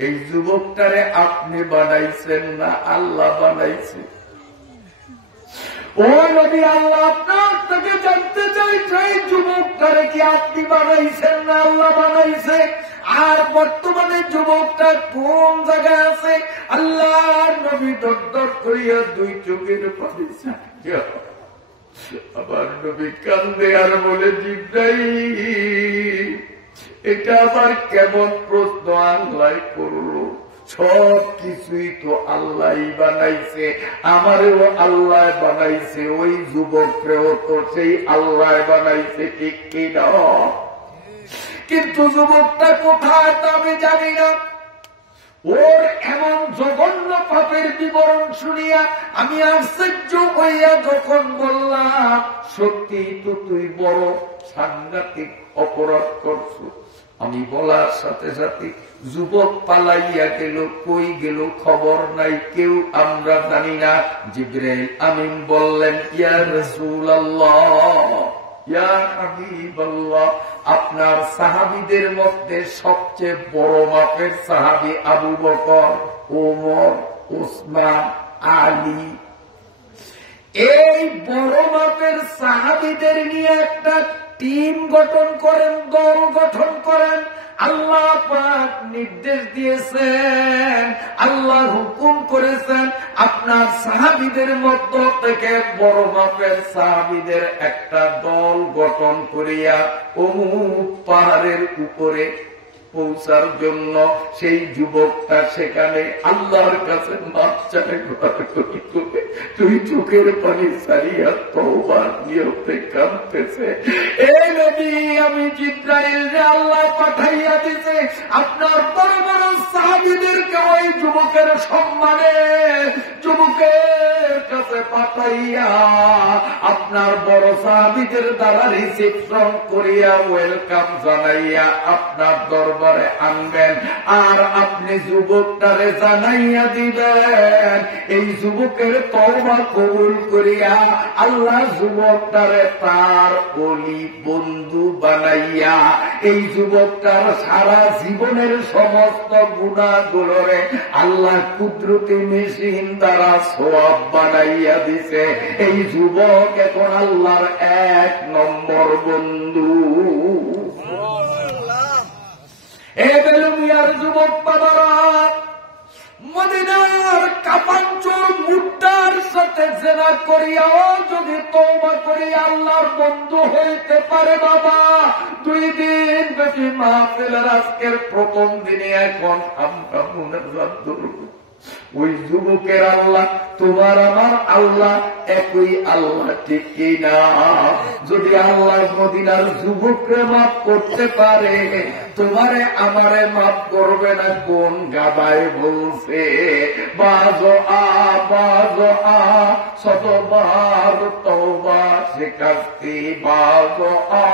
এই যুবকটারে আপনি বানাইছেন না আল্লাহ বানাইছে? ও নবী, আল্লাহ আপনার থেকে জানতে চাই, সেই যুবকটারে কি আপনি বানাইছেন না আল্লাহ বানাইছে? আর বর্তমানে যুবকটা কোন জায়গায় আছে? আল্লাহ নবী দরদর করিয়া 2 চোখের পানি ছাড়িয়া আবার নবী কান্দে আর বলে, জিব্রাইল, এটা আবার কেমন প্রশ্ন আল্লাহ করলো? সব কিছুই তো আল্লাহ বানাইছে, আমারেও আল্লাহ বানাইছে, ওই যুবকরেও তো সেই আল্লাহ বানাইছে, ঠিক কিনা? কিন্তু যুবকটা কোথায় তা আমি জানি না। ওর এমন জঘন্য পাপের বিবরণ শুনিয়া আমি আশ্চর্য হইয়া যখন বললাম, সত্যি তো তুই বড় সাংঘাতিক অপরাধ করছো। আমি বলার সাথে সাথে যুবক পালাইয়া গেল, কই গেল খবর নাই, কেউ আমরা জানি না। জিবরাইল আমিন বললেন, ইয়া রাসূলুল্লাহ, ইয়া হাবিবাল্লাহ, আপনার সাহাবীদের মধ্যে সবচেয়ে বড় মাপের সাহাবী আবু বকর, ওমর, উসমান, আলী। এই বড় মাপের সাহাবীদের নিয়ে একটা টিম গঠন করেন, দল গঠন করেন। আল্লাহ পাক নির্দেশ দিয়েছেন, আল্লাহ হুকুম করেছেন, আপনার সাহাবীদের মধ্য থেকে বড় মাপের সাহাবীদের একটা দল গঠন করিয়া অমুক পাহাড়ের উপরে পৌঁছার জন্য সেই যুবকটা সেখানে আল্লাহর কাছে মাপ চায়। তুই চোখের পানি ছাড়িয়া তওবার নিয়তে কাঁদতেছে। এই নবী, আমি জিবরাইল আল্লাহ পাঠাইয়া দিছে আপনার বড় বড় সাহাবীদেরকে ওই যুবকের সম্মানে যুবকের কাছে পাঠাইয়া আপনার আপনার বড় সাহাবীদের দ্বারা রিসিপশন করিয়া ওয়েলকাম জানাইয়া আপনার দরবারে আনবেন, আর আপনি যুবকটারে জানাইয়া দিবেন। এই যুবকের তওবা কবুল করিয়া আল্লাহ যুবকটারে তার ওলি বন্ধু বানাইয়া এই যুবকটার সারা জীবনের সমস্ত গুনাহগুলোরে আল্লাহ কুদরতি মেশিন দ্বারা সওয়াব বানাইয়া দিছে। এই যুবক এখন আল্লাহর 1 নম্বর বন্ধু। এ বেলুমিয়ার যুবক বাবারা, মদিনার কাপাঞ্চল মুদ্রার সাথে জেনা করিয়াও যদি তওবা করিয়া আল্লাহর বন্ধু হইতে পারে বাবা, 2 দিন ব্যাপী মাহফিলের আজকের প্রথম দিনে এখন আমরা মুনাজাত ধরব। ওই যুবকের আল্লাহ তোমার আমার আল্লাহ একই আল্লাহ, ঠিক কিনা? যদি আল্লাহ মদিনার যুবককে মাফ করতে পারে, তোমারে আমারে মাফ করবে না কোন গাদায় বলছে? বাজো আ শতবার তওবা শিকাস্তি, বাজো আ